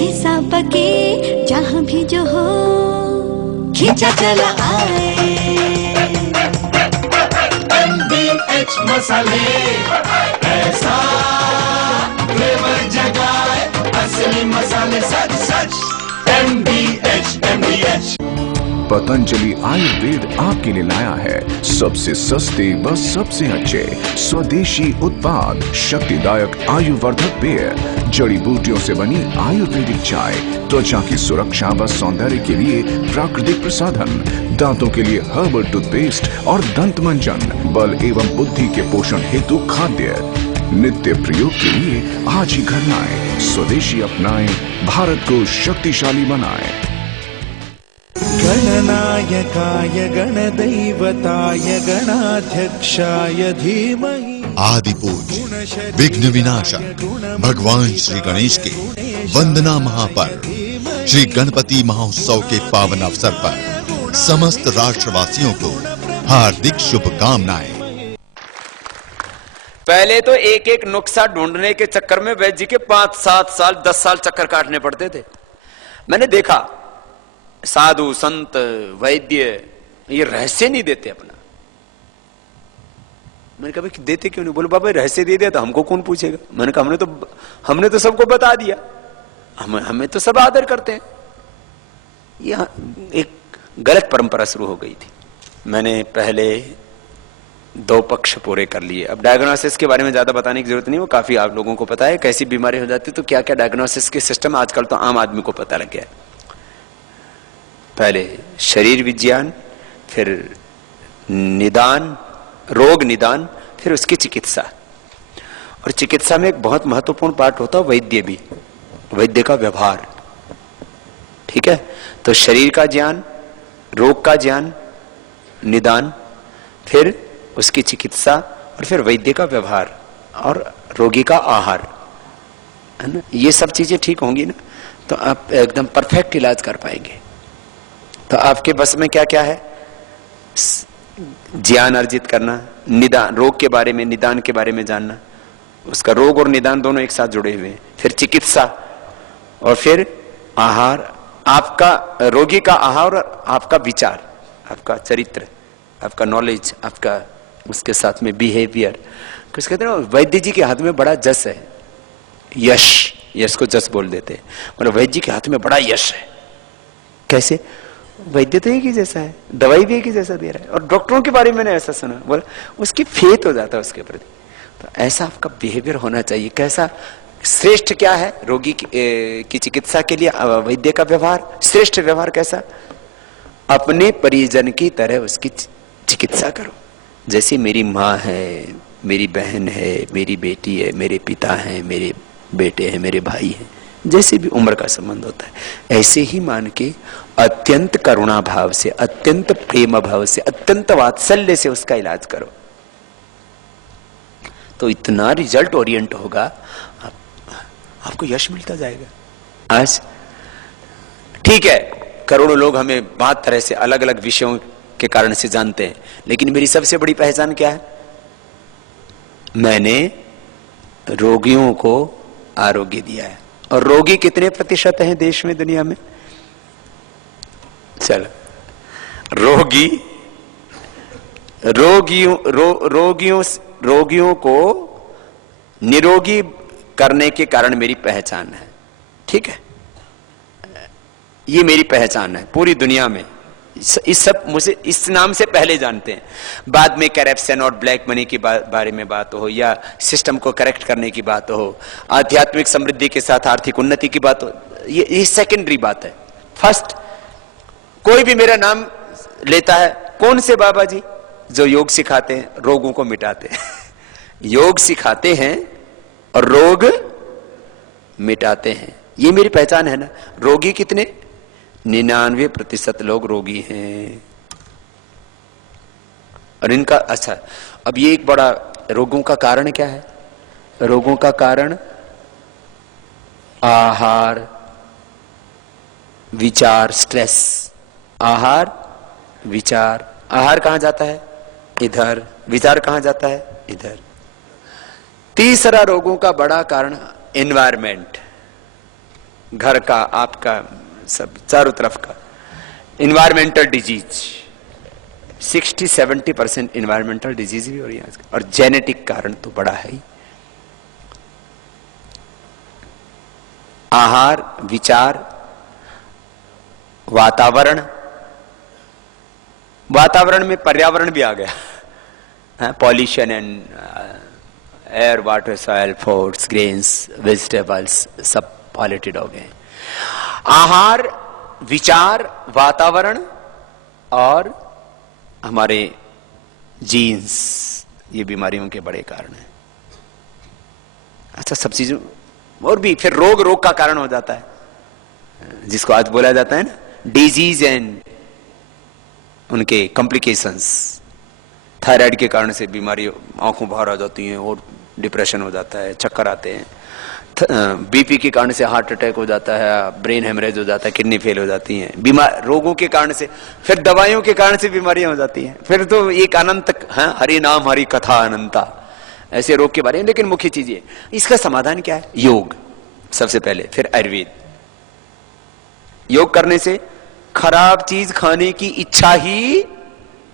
ऐसा पके जहाँ भी जो हो खींचा चला आए। MBH मसाले ऐसा फ्लेवर जगाए, असली मसाले सच सच। MBH पतंजलि आयुर्वेद आपके लिए लाया है सबसे सस्ते व सबसे अच्छे स्वदेशी उत्पाद, शक्तिदायक आयुवर्धक पेय, जड़ी बूटियों से बनी आयुर्वेदिक चाय, त्वचा की सुरक्षा व सौंदर्य के लिए प्राकृतिक प्रसाधन, दांतों के लिए हर्बल टूथपेस्ट और दंत मंजन, बल एवं बुद्धि के पोषण हेतु खाद्य, नित्य प्रयोग के लिए आज ही घर लाएं, स्वदेशी अपनाएं, भारत को शक्तिशाली बनाएं। गणनायकाय गणदैवताय गणाध्यक्षाय धीमहि। आदि पूज्य विघ्न विनाशक भगवान श्री गणेश के वंदना महापर्व श्री गणपति महोत्सव के पावन अवसर पर समस्त राष्ट्रवासियों को हार्दिक शुभकामनाएं। पहले तो एक एक नुक्सा ढूंढने के चक्कर में वैद्य जी के 5-7 साल 10 साल चक्कर काटने पड़ते थे। मैंने देखा साधु संत वैद्य ये रहस्य नहीं देते अपना। मैंने कहा भाई देते क्यों नहीं? बोले बाबा रहस्य दे दिया तो हमको कौन पूछेगा। मैंने कहा हमने तो सबको बता दिया, हमें तो सब आदर करते हैं। यह एक गलत परंपरा शुरू हो गई थी। मैंने पहले 2 पक्ष पूरे कर लिए। अब डायग्नोसिस के बारे में ज्यादा बताने की जरूरत नहीं, वो काफी आप लोगों को पता है कैसी बीमारी हो जाती है, तो क्या क्या डायग्नोसिस के सिस्टम आजकल तो आम आदमी को पता लग गया है। पहले शरीर विज्ञान, फिर निदान, रोग निदान, फिर उसकी चिकित्सा। और चिकित्सा में एक बहुत महत्वपूर्ण पार्ट होता है वैद्य भी, वैद्य का व्यवहार। ठीक है, तो शरीर का ज्ञान, रोग का ज्ञान, निदान, फिर उसकी चिकित्सा, और फिर वैद्य का व्यवहार और रोगी का आहार, है ना। ये सब चीजें ठीक होंगी ना तो आप एकदम परफेक्ट इलाज कर पाएंगे। तो आपके बस में क्या क्या है? ज्ञान अर्जित करना, निदान, रोग के बारे में, निदान के बारे में जानना, उसका रोग और निदान दोनों एक साथ जुड़े हुए हैं, फिर चिकित्सा, और फिर आहार, आपका रोगी का आहार और आपका विचार, आपका चरित्र, आपका नॉलेज, आपका उसके साथ में बिहेवियर। कुछ कहते हैं वैद्य जी के हाथ में बड़ा जस है, यश, यश को जस बोल देते हैं। मतलब वैद्य जी के हाथ में बड़ा यश है। कैसे? वैद्य तो एक ही जैसा है, दवाई भी एक ही जैसा दे रहा है। और डॉक्टरों के बारे में मैंने ऐसा सुना, बोला उसकी फेथ हो जाता है उसके प्रति। तो ऐसा आपका बिहेवियर होना चाहिए। कैसा श्रेष्ठ क्या है रोगी की चिकित्सा के लिए? वैद्य का व्यवहार, श्रेष्ठ व्यवहार कैसा? अपने परिजन की तरह उसकी चिकित्सा करो। जैसे मेरी माँ है, मेरी बहन है, मेरी बेटी है, मेरे पिता है, मेरे बेटे हैं, मेरे भाई हैं, जैसे भी उम्र का संबंध होता है, ऐसे ही मान के अत्यंत करुणा भाव से, अत्यंत प्रेम भाव से, अत्यंत वात्सल्य से उसका इलाज करो। तो इतना रिजल्ट ओरिएंट होगा, आपको यश मिलता जाएगा। आज ठीक है, करोड़ों लोग हमें 5 तरह से अलग अलग विषयों के कारण से जानते हैं, लेकिन मेरी सबसे बड़ी पहचान क्या है? मैंने रोगियों को आरोग्य दिया है। और रोगी कितने प्रतिशत हैं देश में, दुनिया में? चलो, रोगियों को निरोगी करने के कारण मेरी पहचान है। ठीक है, ये मेरी पहचान है पूरी दुनिया में। इस सब मुझे इस नाम से पहले जानते हैं। बाद में करप्शन और ब्लैक मनी के बारे में बात हो, या सिस्टम को करेक्ट करने की बात हो, आध्यात्मिक समृद्धि के साथ आर्थिक उन्नति की बात हो, ये सेकेंडरी बात है। फर्स्ट, कोई भी मेरा नाम लेता है, कौन से बाबा जी? जो योग सिखाते हैं, रोगों को मिटाते हैं। योग सिखाते हैं और रोग मिटाते हैं। ये मेरी पहचान है ना। रोगी कितने? 99% लोग रोगी हैं। और इनका अच्छा, अब ये एक बड़ा, रोगों का कारण क्या है? रोगों का कारण आहार, विचार, स्ट्रेस। आहार, विचार। आहार कहां जाता है? इधर। विचार कहां जाता है? इधर। तीसरा रोगों का बड़ा कारण एनवायरमेंट, घर का, आपका, सब चारों तरफ का एनवायरमेंटल डिजीज। 60-70% एनवायरमेंटल डिजीज भी हो रही है आजकल। और जेनेटिक कारण तो बड़ा है ही। आहार, विचार, वातावरण। वातावरण में पर्यावरण भी आ गया, pollution and air, water, soil, foods, grains, vegetables, सब पॉल्यूटेड हो गए। आहार, विचार, वातावरण और हमारे जीन्स, ये बीमारियों के बड़े कारण हैं। अच्छा, सब चीजों और भी फिर रोग का कारण हो जाता है, जिसको आज बोला जाता है ना डिजीज एंड उनके कॉम्प्लिकेशंस। थायराइड के कारण से बीमारी, आंखों बाहर आ जाती हैं और डिप्रेशन हो जाता है, चक्कर आते हैं। बीपी के कारण से हार्ट अटैक हो जाता है, ब्रेन हेमरेज हो जाता है, किडनी फेल हो जाती हैं। बीमार रोगों के कारण से, फिर दवाइयों के कारण से बीमारियां हो जाती हैं। फिर तो एक अनंत, हरि नाम हरि कथा अनंता, ऐसे रोग के बारे में। लेकिन मुख्य चीज ये, इसका समाधान क्या है? योग सबसे पहले, फिर आयुर्वेद। योग करने से खराब चीज खाने की इच्छा ही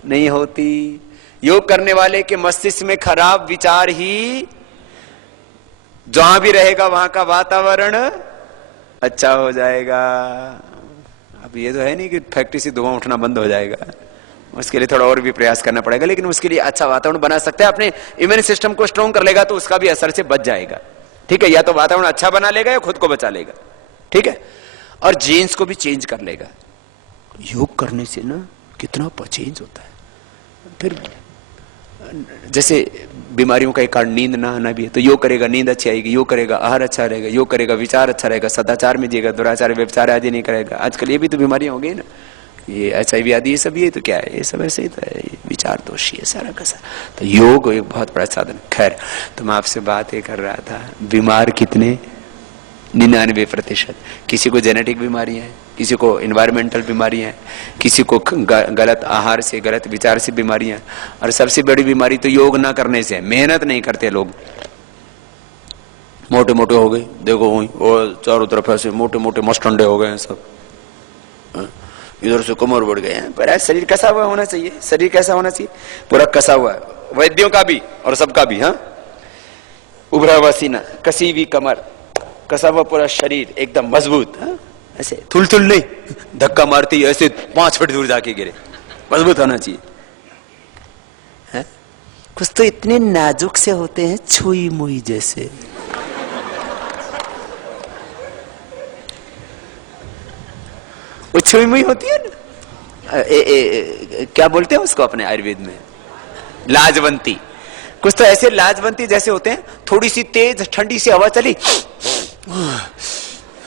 नहीं होती। योग करने वाले के मस्तिष्क में खराब विचार ही, जहां भी रहेगा वहां का वातावरण अच्छा हो जाएगा। अब ये तो है नहीं कि फैक्ट्री से धुआं उठना बंद हो जाएगा, उसके लिए थोड़ा और भी प्रयास करना पड़ेगा। लेकिन उसके लिए अच्छा वातावरण बना सकते हैं। अपने इम्यून सिस्टम को स्ट्रॉन्ग कर लेगा तो उसका भी असर से बच जाएगा। ठीक है, या तो वातावरण अच्छा बना लेगा या खुद को बचा लेगा। ठीक है, और जीन्स को भी चेंज कर लेगा। योग करने से ना कितना चेंज होता है। फिर जैसे बीमारियों का एक कारण नींद ना आना भी है, तो योग करेगा नींद अच्छी आएगी, योग करेगा आहार अच्छा रहेगा, योग करेगा विचार अच्छा रहेगा, सदाचार में जिएगा, दुराचार व्यभिचार आदि नहीं करेगा। आजकल ये भी तो बीमारियां हो गई ना, ये HIV आदि, ये सब ये तो क्या है, ये सब ऐसे ही तो है, विचार दोषी है सारा का सारा। तो योग एक बहुत बड़ा साधन। खैर, तो मैं आपसे बात ये कर रहा था, बीमार कितने? 99%। किसी को जेनेटिक बीमारियां हैं, किसी को एनवायरमेंटल बीमारियां हैं, किसी को गलत आहार से, गलत विचार से बीमारियां हैं। और सबसे बड़ी बीमारी तो योग ना करने से, मेहनत नहीं करते लोग, मोटे मोटे हो गए। देखो वो चारों तरफ ऐसे मोटे मोटे मस्टंडे हो गए हैं सब, इधर से कमर बढ़ गए हैं। पर शरीर कसा हुआ होना चाहिए। शरीर कैसा होना चाहिए? पूरा कसा हुआ, वैद्यों का भी और सबका भी। हाँ, उभरा हुआ सीना, कसी हुई कमर, कसा हुआ पूरा शरीर एकदम मजबूत। हाँ? ऐसे थुल नहीं, धक्का मारती ऐसे 5 फीट दूर जाके गिरे, मजबूत होना चाहिए। है? कुछ तो इतने नाजुक से होते हैं, छुई मुई जैसे। वो छुई मुई होती है ना, क्या बोलते हैं उसको अपने आयुर्वेद में? लाजवंती। कुछ तो ऐसे लाजवंती जैसे होते हैं, थोड़ी सी तेज ठंडी सी हवा चली,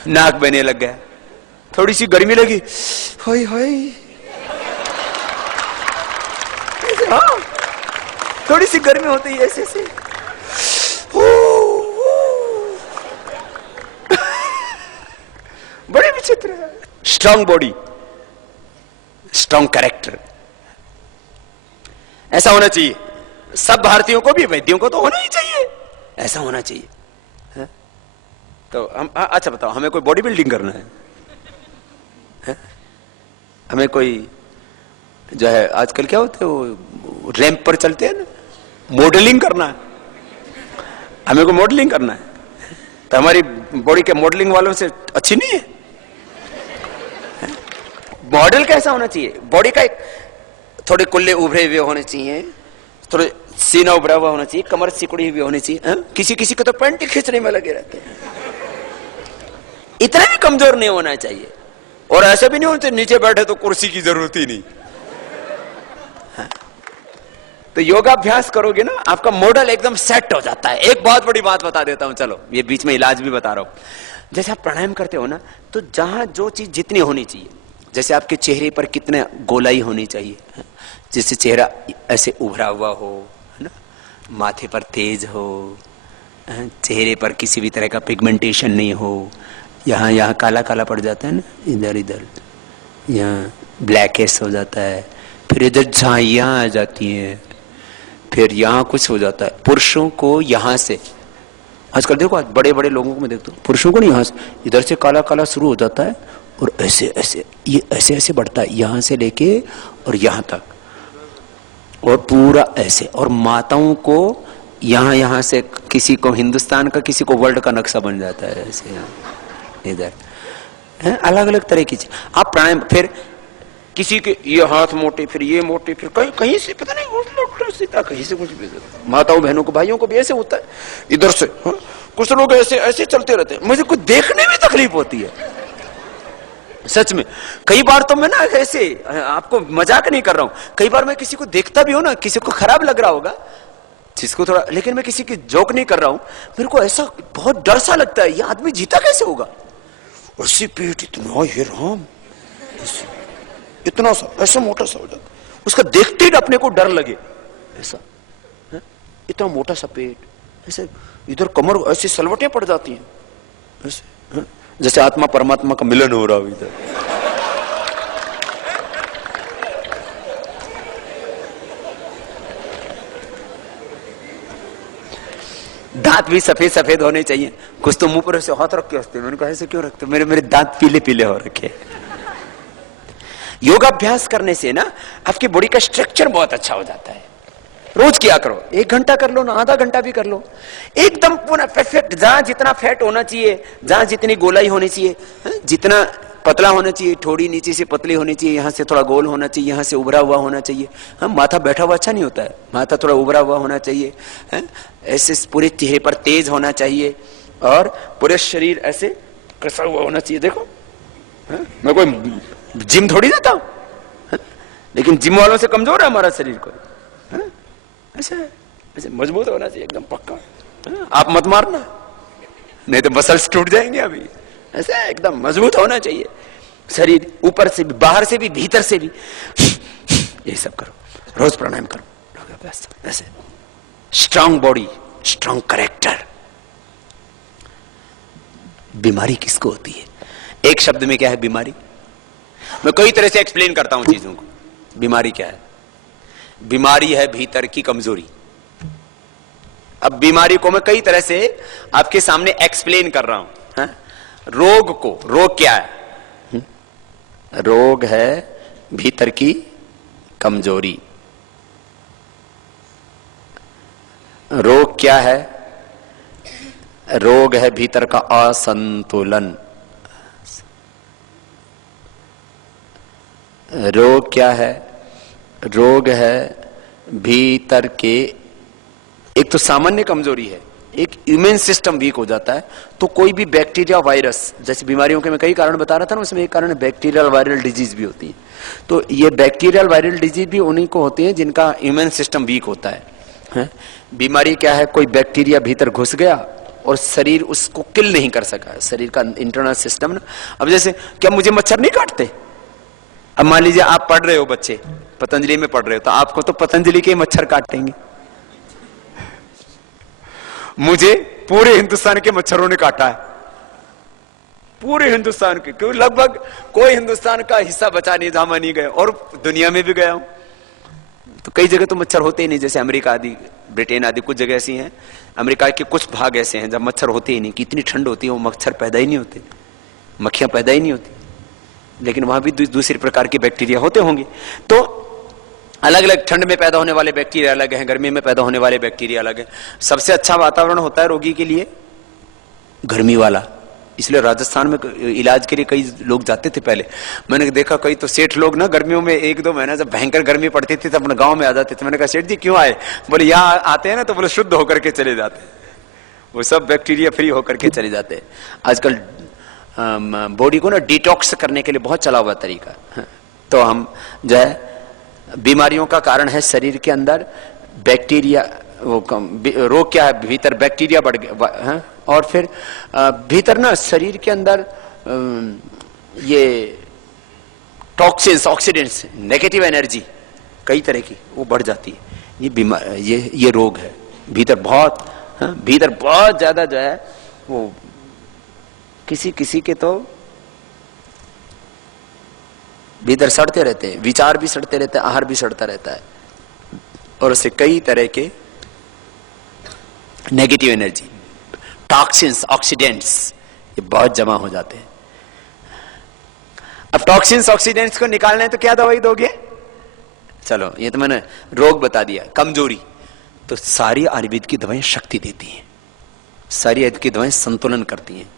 नाक बहने लग गया। थोड़ी सी गर्मी लगी, होय होय। हाँ, थोड़ी सी गर्मी होती है ऐसे ऐसे। बड़े विचित्र है। स्ट्रांग बॉडी, स्ट्रांग कैरेक्टर, ऐसा होना चाहिए। सब भारतीयों को भी, वैद्यों को तो होना ही चाहिए, ऐसा होना चाहिए। है? तो हम, अच्छा बताओ, हमें कोई बॉडी बिल्डिंग करना है? हमें कोई जो है, आजकल क्या होते हैं वो रैंप पर चलते हैं ना, मॉडलिंग करना है। हमें कोई मॉडलिंग करना है, तो हमारी बॉडी के मॉडलिंग वालों से अच्छी नहीं है। मॉडल कैसा होना चाहिए? बॉडी का एक थोड़े कुल्ले उभरे हुए होने चाहिए, थोड़े सीना उभरा हुआ होना चाहिए, कमर सिकुड़ी हुई होनी चाहिए। किसी किसी को तो पैंट खींचने में लगे रहते हैं। इतना भी कमजोर नहीं होना चाहिए, और ऐसे भी नहीं होते नीचे बैठे तो कुर्सी की जरूरत ही नहीं। तो योगाभ्यास करोगे ना, आपका मॉडल एकदम सेट हो जाता है। एक बहुत बड़ी बात बता देता हूं, चलो ये बीच में इलाज भी बता रहा हूं। जैसे आप प्राणायाम करते हो ना, तो जहां जो चीज जितनी होनी चाहिए, जैसे आपके चेहरे पर कितने गोलाई होनी चाहिए, जैसे चेहरा ऐसे उभरा हुआ हो, है ना, माथे पर तेज हो, चेहरे पर किसी भी तरह का पिगमेंटेशन नहीं हो, यहाँ यहाँ काला काला पड़ जाता है ना, इधर इधर यहाँ ब्लैकेस हो जाता है, फिर इधर झाइयाँ आ जाती हैं, फिर यहाँ कुछ हो जाता है। पुरुषों को यहाँ से, आजकल देखो आज बड़े बड़े लोगों को मैं देखता हूँ, पुरुषों को नहीं, यहाँ से इधर से काला काला शुरू हो जाता है और ऐसे ऐसे ये ऐसे ऐसे बढ़ता है, यहाँ से लेके और यहाँ तक, और पूरा ऐसे। और माताओं को यहाँ यहाँ से, किसी को हिंदुस्तान का, किसी को वर्ल्ड का नक्शा बन जाता है ऐसे, यहाँ इधर, अलग अलग तरह की चीज। आप प्राणायाम, फिर किसी के ये हाथ मोटे, फिर ये मोटे, फिर कहीं कहीं से पता नहीं सीधा, कहीं से कुछ भी। माताओं बहनों को, भाइयों को भी ऐसे होता है, इधर से कुछ लोग ऐसे ऐसे चलते रहते हैं, मुझे कुछ देखने में तकलीफ होती है सच में। कई बार तो मैं ना ऐसे, आपको मजाक नहीं कर रहा हूं, कई बार मैं किसी को देखता भी हूं ना, किसी को खराब लग रहा होगा जिसको थोड़ा, लेकिन मैं किसी की जोक नहीं कर रहा हूं, मेरे को ऐसा बहुत डर सा लगता है, ये आदमी जीता कैसे होगा, ऐसी पेट इतना, ये राम इतना सा, ऐसा मोटा सा हो जाता, उसका देखते ही अपने को डर लगे, ऐसा इतना मोटा सा पेट, ऐसे इधर कमर ऐसी सलवटें पड़ जाती हैं ऐसे, जैसे आत्मा परमात्मा का मिलन हो रहा हो इधर। दांत भी सफेद सफेद होने चाहिए। कुछ तो मुंह पर ऐसे हाथ रख के हंसते, मैंने कहा ऐसे क्यों रखते, मेरे दांत पीले पीले हो रखे। योगाभ्यास करने से ना आपकी बॉडी का स्ट्रक्चर बहुत अच्छा हो जाता है। रोज किया करो, 1 घंटा कर लो ना, आधा घंटा भी कर लो, एकदम पूरा परफेक्ट, जहां जितना फैट होना चाहिए, जहां जितनी गोलाई होनी चाहिए, जितना पतला होना चाहिए, थोड़ी नीचे से पतली होनी चाहिए, यहाँ से थोड़ा गोल होना चाहिए, यहाँ से उभरा हुआ होना चाहिए। हम माथा बैठा हुआ अच्छा नहीं होता है, माथा थोड़ा उभरा हुआ होना चाहिए, ऐसे पूरे चेहरे पर तेज होना चाहिए, और पूरे शरीर ऐसे कसा हुआ होना चाहिए। देखो मैं कोई जिम थोड़ी जाता हूं, लेकिन जिम वालों से कमजोर है हमारा शरीर को, ऐसे ऐसे मजबूत होना चाहिए एकदम पक्का। आप मत मारना, नहीं तो मसल्स टूट जाएंगे अभी। ऐसे एकदम मजबूत होना चाहिए शरीर, ऊपर से भी, बाहर से भी, भीतर से भी। ये सब करो, रोज प्राणायाम करो, ऐसे स्ट्रांग बॉडी, स्ट्रांग कैरेक्टर। बीमारी किसको होती है? एक शब्द में क्या है बीमारी? मैं कई तरह से एक्सप्लेन करता हूं चीजों को। बीमारी क्या है? बीमारी है भीतर की कमजोरी। अब बीमारी को मैं कई तरह से आपके सामने एक्सप्लेन कर रहा हूं। रोग को, रोग क्या है? रोग है भीतर की कमजोरी। रोग क्या है? रोग है भीतर का असंतुलन। रोग क्या है? रोग है भीतर के, एक तो सामान्य कमजोरी है, एक इम्यून सिस्टम वीक हो जाता है, तो कोई भी बैक्टीरिया, वायरस, जैसे बीमारियों के मैं कई कारण बता रहा था ना, उसमें एक कारण बैक्टीरियल वायरल डिजीज भी होती है। तो ये बैक्टीरियल वायरल डिजीज भी उन्हीं को होती है जिनका इम्यून सिस्टम वीक होता है। बीमारी क्या है? कोई बैक्टीरिया भीतर घुस गया और शरीर उसको किल नहीं कर सका, शरीर का इंटरनल सिस्टम ना। अब जैसे क्या मुझे मच्छर नहीं काटते? अब मान लीजिए आप पढ़ रहे हो, बच्चे पतंजलि में पढ़ रहे हो, तो आपको तो पतंजलि के मच्छर काटेंगे। मुझे पूरे हिंदुस्तान के मच्छरों ने काटा है, पूरे हिंदुस्तान के, क्योंकि लगभग कोई हिंदुस्तान का हिस्सा बचा नहीं जहां मैं नहीं गया, और दुनिया में भी गया हूं। तो कई जगह तो मच्छर होते ही नहीं, जैसे अमेरिका आदि, ब्रिटेन आदि, कुछ जगह ऐसी हैं, अमेरिका के कुछ भाग ऐसे हैं जब मच्छर होते ही नहीं, कि इतनी ठंड होती है वो मच्छर पैदा ही नहीं होते, मक्खियां पैदा ही नहीं होती, लेकिन वहां भी दूसरे प्रकार के बैक्टीरिया होते होंगे। तो अलग अलग, ठंड में पैदा होने वाले बैक्टीरिया अलग हैं, गर्मी में पैदा होने वाले बैक्टीरिया अलग हैं। सबसे अच्छा वातावरण होता है रोगी के लिए गर्मी वाला, इसलिए राजस्थान में इलाज के लिए कई लोग जाते थे पहले। मैंने देखा कई तो सेठ लोग ना गर्मियों में 1-2 महीना जब भयंकर गर्मी पड़ती थी तो अपने गांव में आ जाते थे। मैंने कहा सेठ जी क्यों आए? बोले यहाँ आते हैं ना तो बोले शुद्ध होकर के चले जाते हैं, वो सब बैक्टीरिया फ्री होकर के चले जाते हैं। आजकल बॉडी को ना डिटॉक्स करने के लिए बहुत चला हुआ तरीका। तो हम जो है, बीमारियों का कारण है शरीर के अंदर बैक्टीरिया, रोग क्या है, भीतर बैक्टीरिया बढ़ गया, और फिर भीतर ना शरीर के अंदर ये टॉक्सिन्स, ऑक्सीडेंट्स, नेगेटिव एनर्जी कई तरह की वो बढ़ जाती है। ये बीमार, ये रोग है। भीतर बहुत ज्यादा जो है वो किसी के तो भीतर सड़ते रहते हैं, विचार भी सड़ते रहते हैं, आहार भी सड़ता रहता है, और उससे कई तरह के नेगेटिव एनर्जी, टॉक्सिन्स, ऑक्सीडेंट्स ये बहुत जमा हो जाते हैं। अब टॉक्सिन्स, ऑक्सीडेंट्स को निकालना है तो क्या दवाई दोगे? चलो ये तो मैंने रोग बता दिया। कमजोरी, तो सारी आयुर्वेद की दवाएं शक्ति देती हैं, सारी आयुर्वेद की दवाएं संतुलन करती हैं,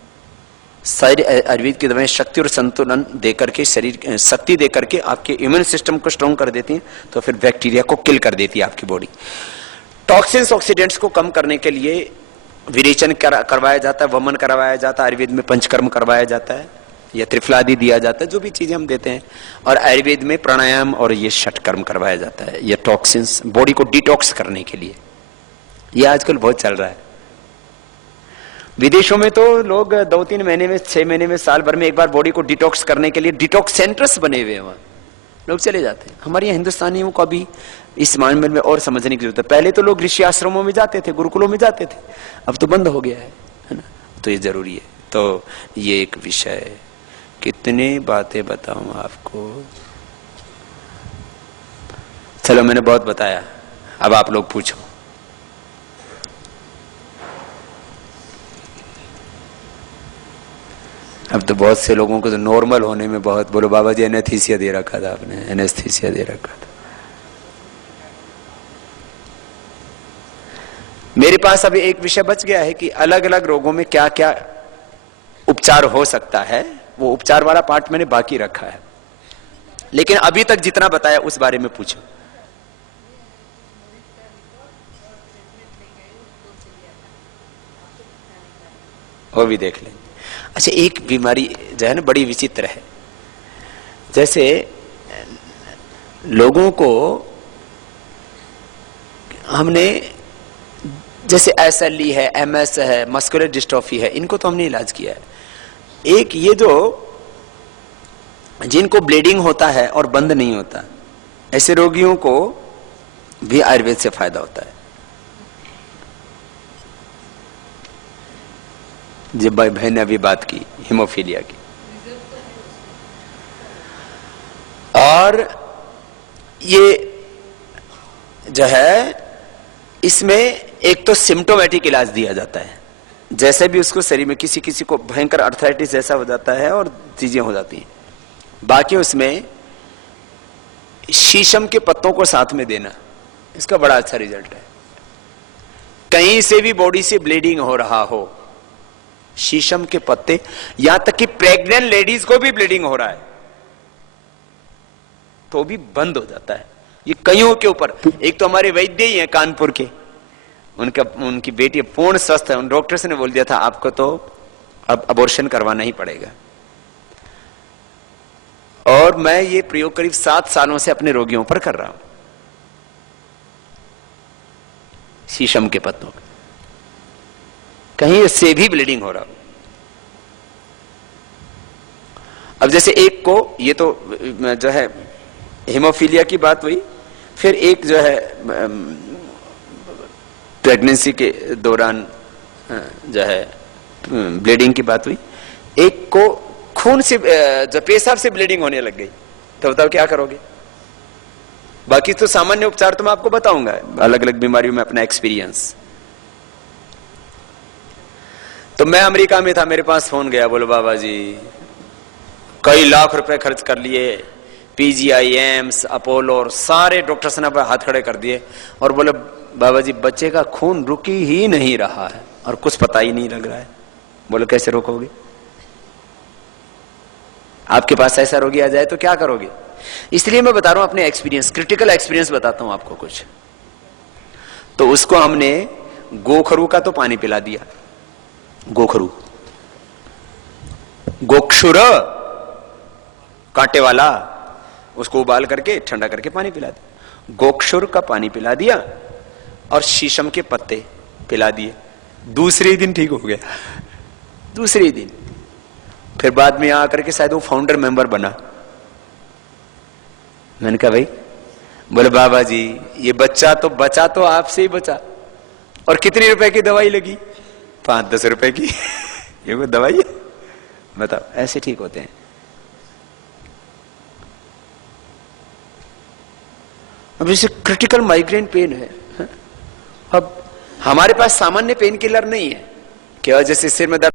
सारी आयुर्वेद की दवाएं शक्ति और संतुलन देकर के, शरीर शक्ति देकर के आपके इम्यून सिस्टम को स्ट्रॉन्ग कर देती हैं, तो फिर बैक्टीरिया को किल कर देती है आपकी बॉडी। टॉक्सिन्स, ऑक्सीडेंट्स को कम करने के लिए विरेचन करवाया जाता है, वमन करवाया जाता है, आयुर्वेद में पंचकर्म करवाया जाता है, या त्रिफलादि दिया जाता है, जो भी चीजें हम देते हैं, और आयुर्वेद में प्राणायाम और ये षटकर्म करवाया जाता है, ये टॉक्सिन्स, बॉडी को डिटॉक्स करने के लिए। ये आजकल बहुत चल रहा है। विदेशों में तो लोग 2-3 महीने में, 6 महीने में, साल भर में एक बार बॉडी को डिटॉक्स करने के लिए डिटॉक्स सेंटर्स बने हुए हैं, वहां लोग चले जाते हैं। हमारे यहाँ हिंदुस्तानियों को अभी इस मामले में और समझने की जरूरत है। पहले तो लोग ऋषि आश्रमों में जाते थे, गुरुकुलों में जाते थे, अब तो बंद हो गया है ना? तो ये जरूरी है। तो ये एक विषय है, कितनी बातें बताऊं आपको। चलो मैंने बहुत बताया, अब आप लोग पूछो। अब तो बहुत से लोगों को तो नॉर्मल होने में बहुत, बोलो बाबा जी एनेस्थीसिया दे रखा था आपने, एनेस्थीसिया दे रखा था। मेरे पास अभी एक विषय बच गया है कि अलग अलग रोगों में क्या क्या उपचार हो सकता है, वो उपचार वाला पार्ट मैंने बाकी रखा है, लेकिन अभी तक जितना बताया उस बारे में पूछो। वो भी देख लेंगे। अच्छा, एक बीमारी जो है ना बड़ी विचित्र है, जैसे लोगों को हमने, जैसे SLE है, MS है, मस्कुलर डिस्ट्रोफी है, इनको तो हमने इलाज किया है। एक ये जो जिनको ब्लीडिंग होता है और बंद नहीं होता, ऐसे रोगियों को भी आयुर्वेद से फायदा होता है। जब भाई बहन ने अभी बात की हीमोफीलिया की, और ये जो है इसमें एक तो सिम्टोमेटिक इलाज दिया जाता है, जैसे भी उसको शरीर में किसी किसी को भयंकर अर्थराइटिस जैसा हो जाता है और चीजें हो जाती हैं। बाकी उसमें शीशम के पत्तों को साथ में देना, इसका बड़ा अच्छा रिजल्ट है। कहीं से भी बॉडी से ब्लीडिंग हो रहा हो, शीशम के पत्ते, यहां तक कि प्रेग्नेंट लेडीज को भी ब्लीडिंग हो रहा है तो भी बंद हो जाता है। ये कईयों के ऊपर, एक तो हमारे वैद्य ही हैं कानपुर के, उनकी बेटी पूर्ण स्वस्थ है, उन डॉक्टर्स ने बोल दिया था आपको तो अब अबॉर्शन करवाना ही पड़ेगा। और मैं ये प्रयोग करीब 7 सालों से अपने रोगियों पर कर रहा हूं, शीशम के पत्तों का, कहीं से भी ब्लीडिंग हो रहा हो। अब जैसे एक को, ये तो जो है हीमोफीलिया की बात हुई, फिर एक जो है प्रेगनेंसी के दौरान जो है ब्लीडिंग की बात हुई, एक को खून से, जो पेशाब से ब्लीडिंग होने लग गई, तो बताओ क्या करोगे? बाकी तो सामान्य उपचार तो मैं आपको बताऊंगा, अलग अलग बीमारियों में अपना एक्सपीरियंस। तो मैं अमेरिका में था, मेरे पास फोन गया, बोलो बाबा जी कई लाख रुपए खर्च कर लिए, PGI, एम्स, अपोलो और सारे डॉक्टर्स ने हाथ खड़े कर दिए, और बोले बाबा जी बच्चे का खून रुक ही नहीं रहा है और कुछ पता ही नहीं लग रहा है। बोले कैसे रोकोगे? आपके पास ऐसा रोगी आ जाए तो क्या करोगे? इसलिए मैं बता रहा हूं अपने एक्सपीरियंस, क्रिटिकल एक्सपीरियंस बताता हूं आपको कुछ। तो उसको हमने गोखरू का तो पानी पिला दिया, गोखरू, गोक्षुर कांटे वाला, उसको उबाल करके ठंडा करके पानी पिला दिया। गोक्षुर का पानी पिला दिया और शीशम के पत्ते पिला दिए। दूसरे दिन ठीक हो गया, दूसरे दिन। फिर बाद में आकर के शायद वो फाउंडर मेंबर बना। मैंने कहा भाई, बोले बाबा जी ये बच्चा तो बचा तो आपसे ही बचा, और कितने रुपए की दवाई लगी? 5-10 रुपए की। ये वो दवाई है, बताओ, ऐसे ठीक होते हैं। अब जैसे क्रिटिकल माइग्रेन पेन है, अब हमारे पास सामान्य पेन किलर नहीं है, क्या जैसे सिर में दर्द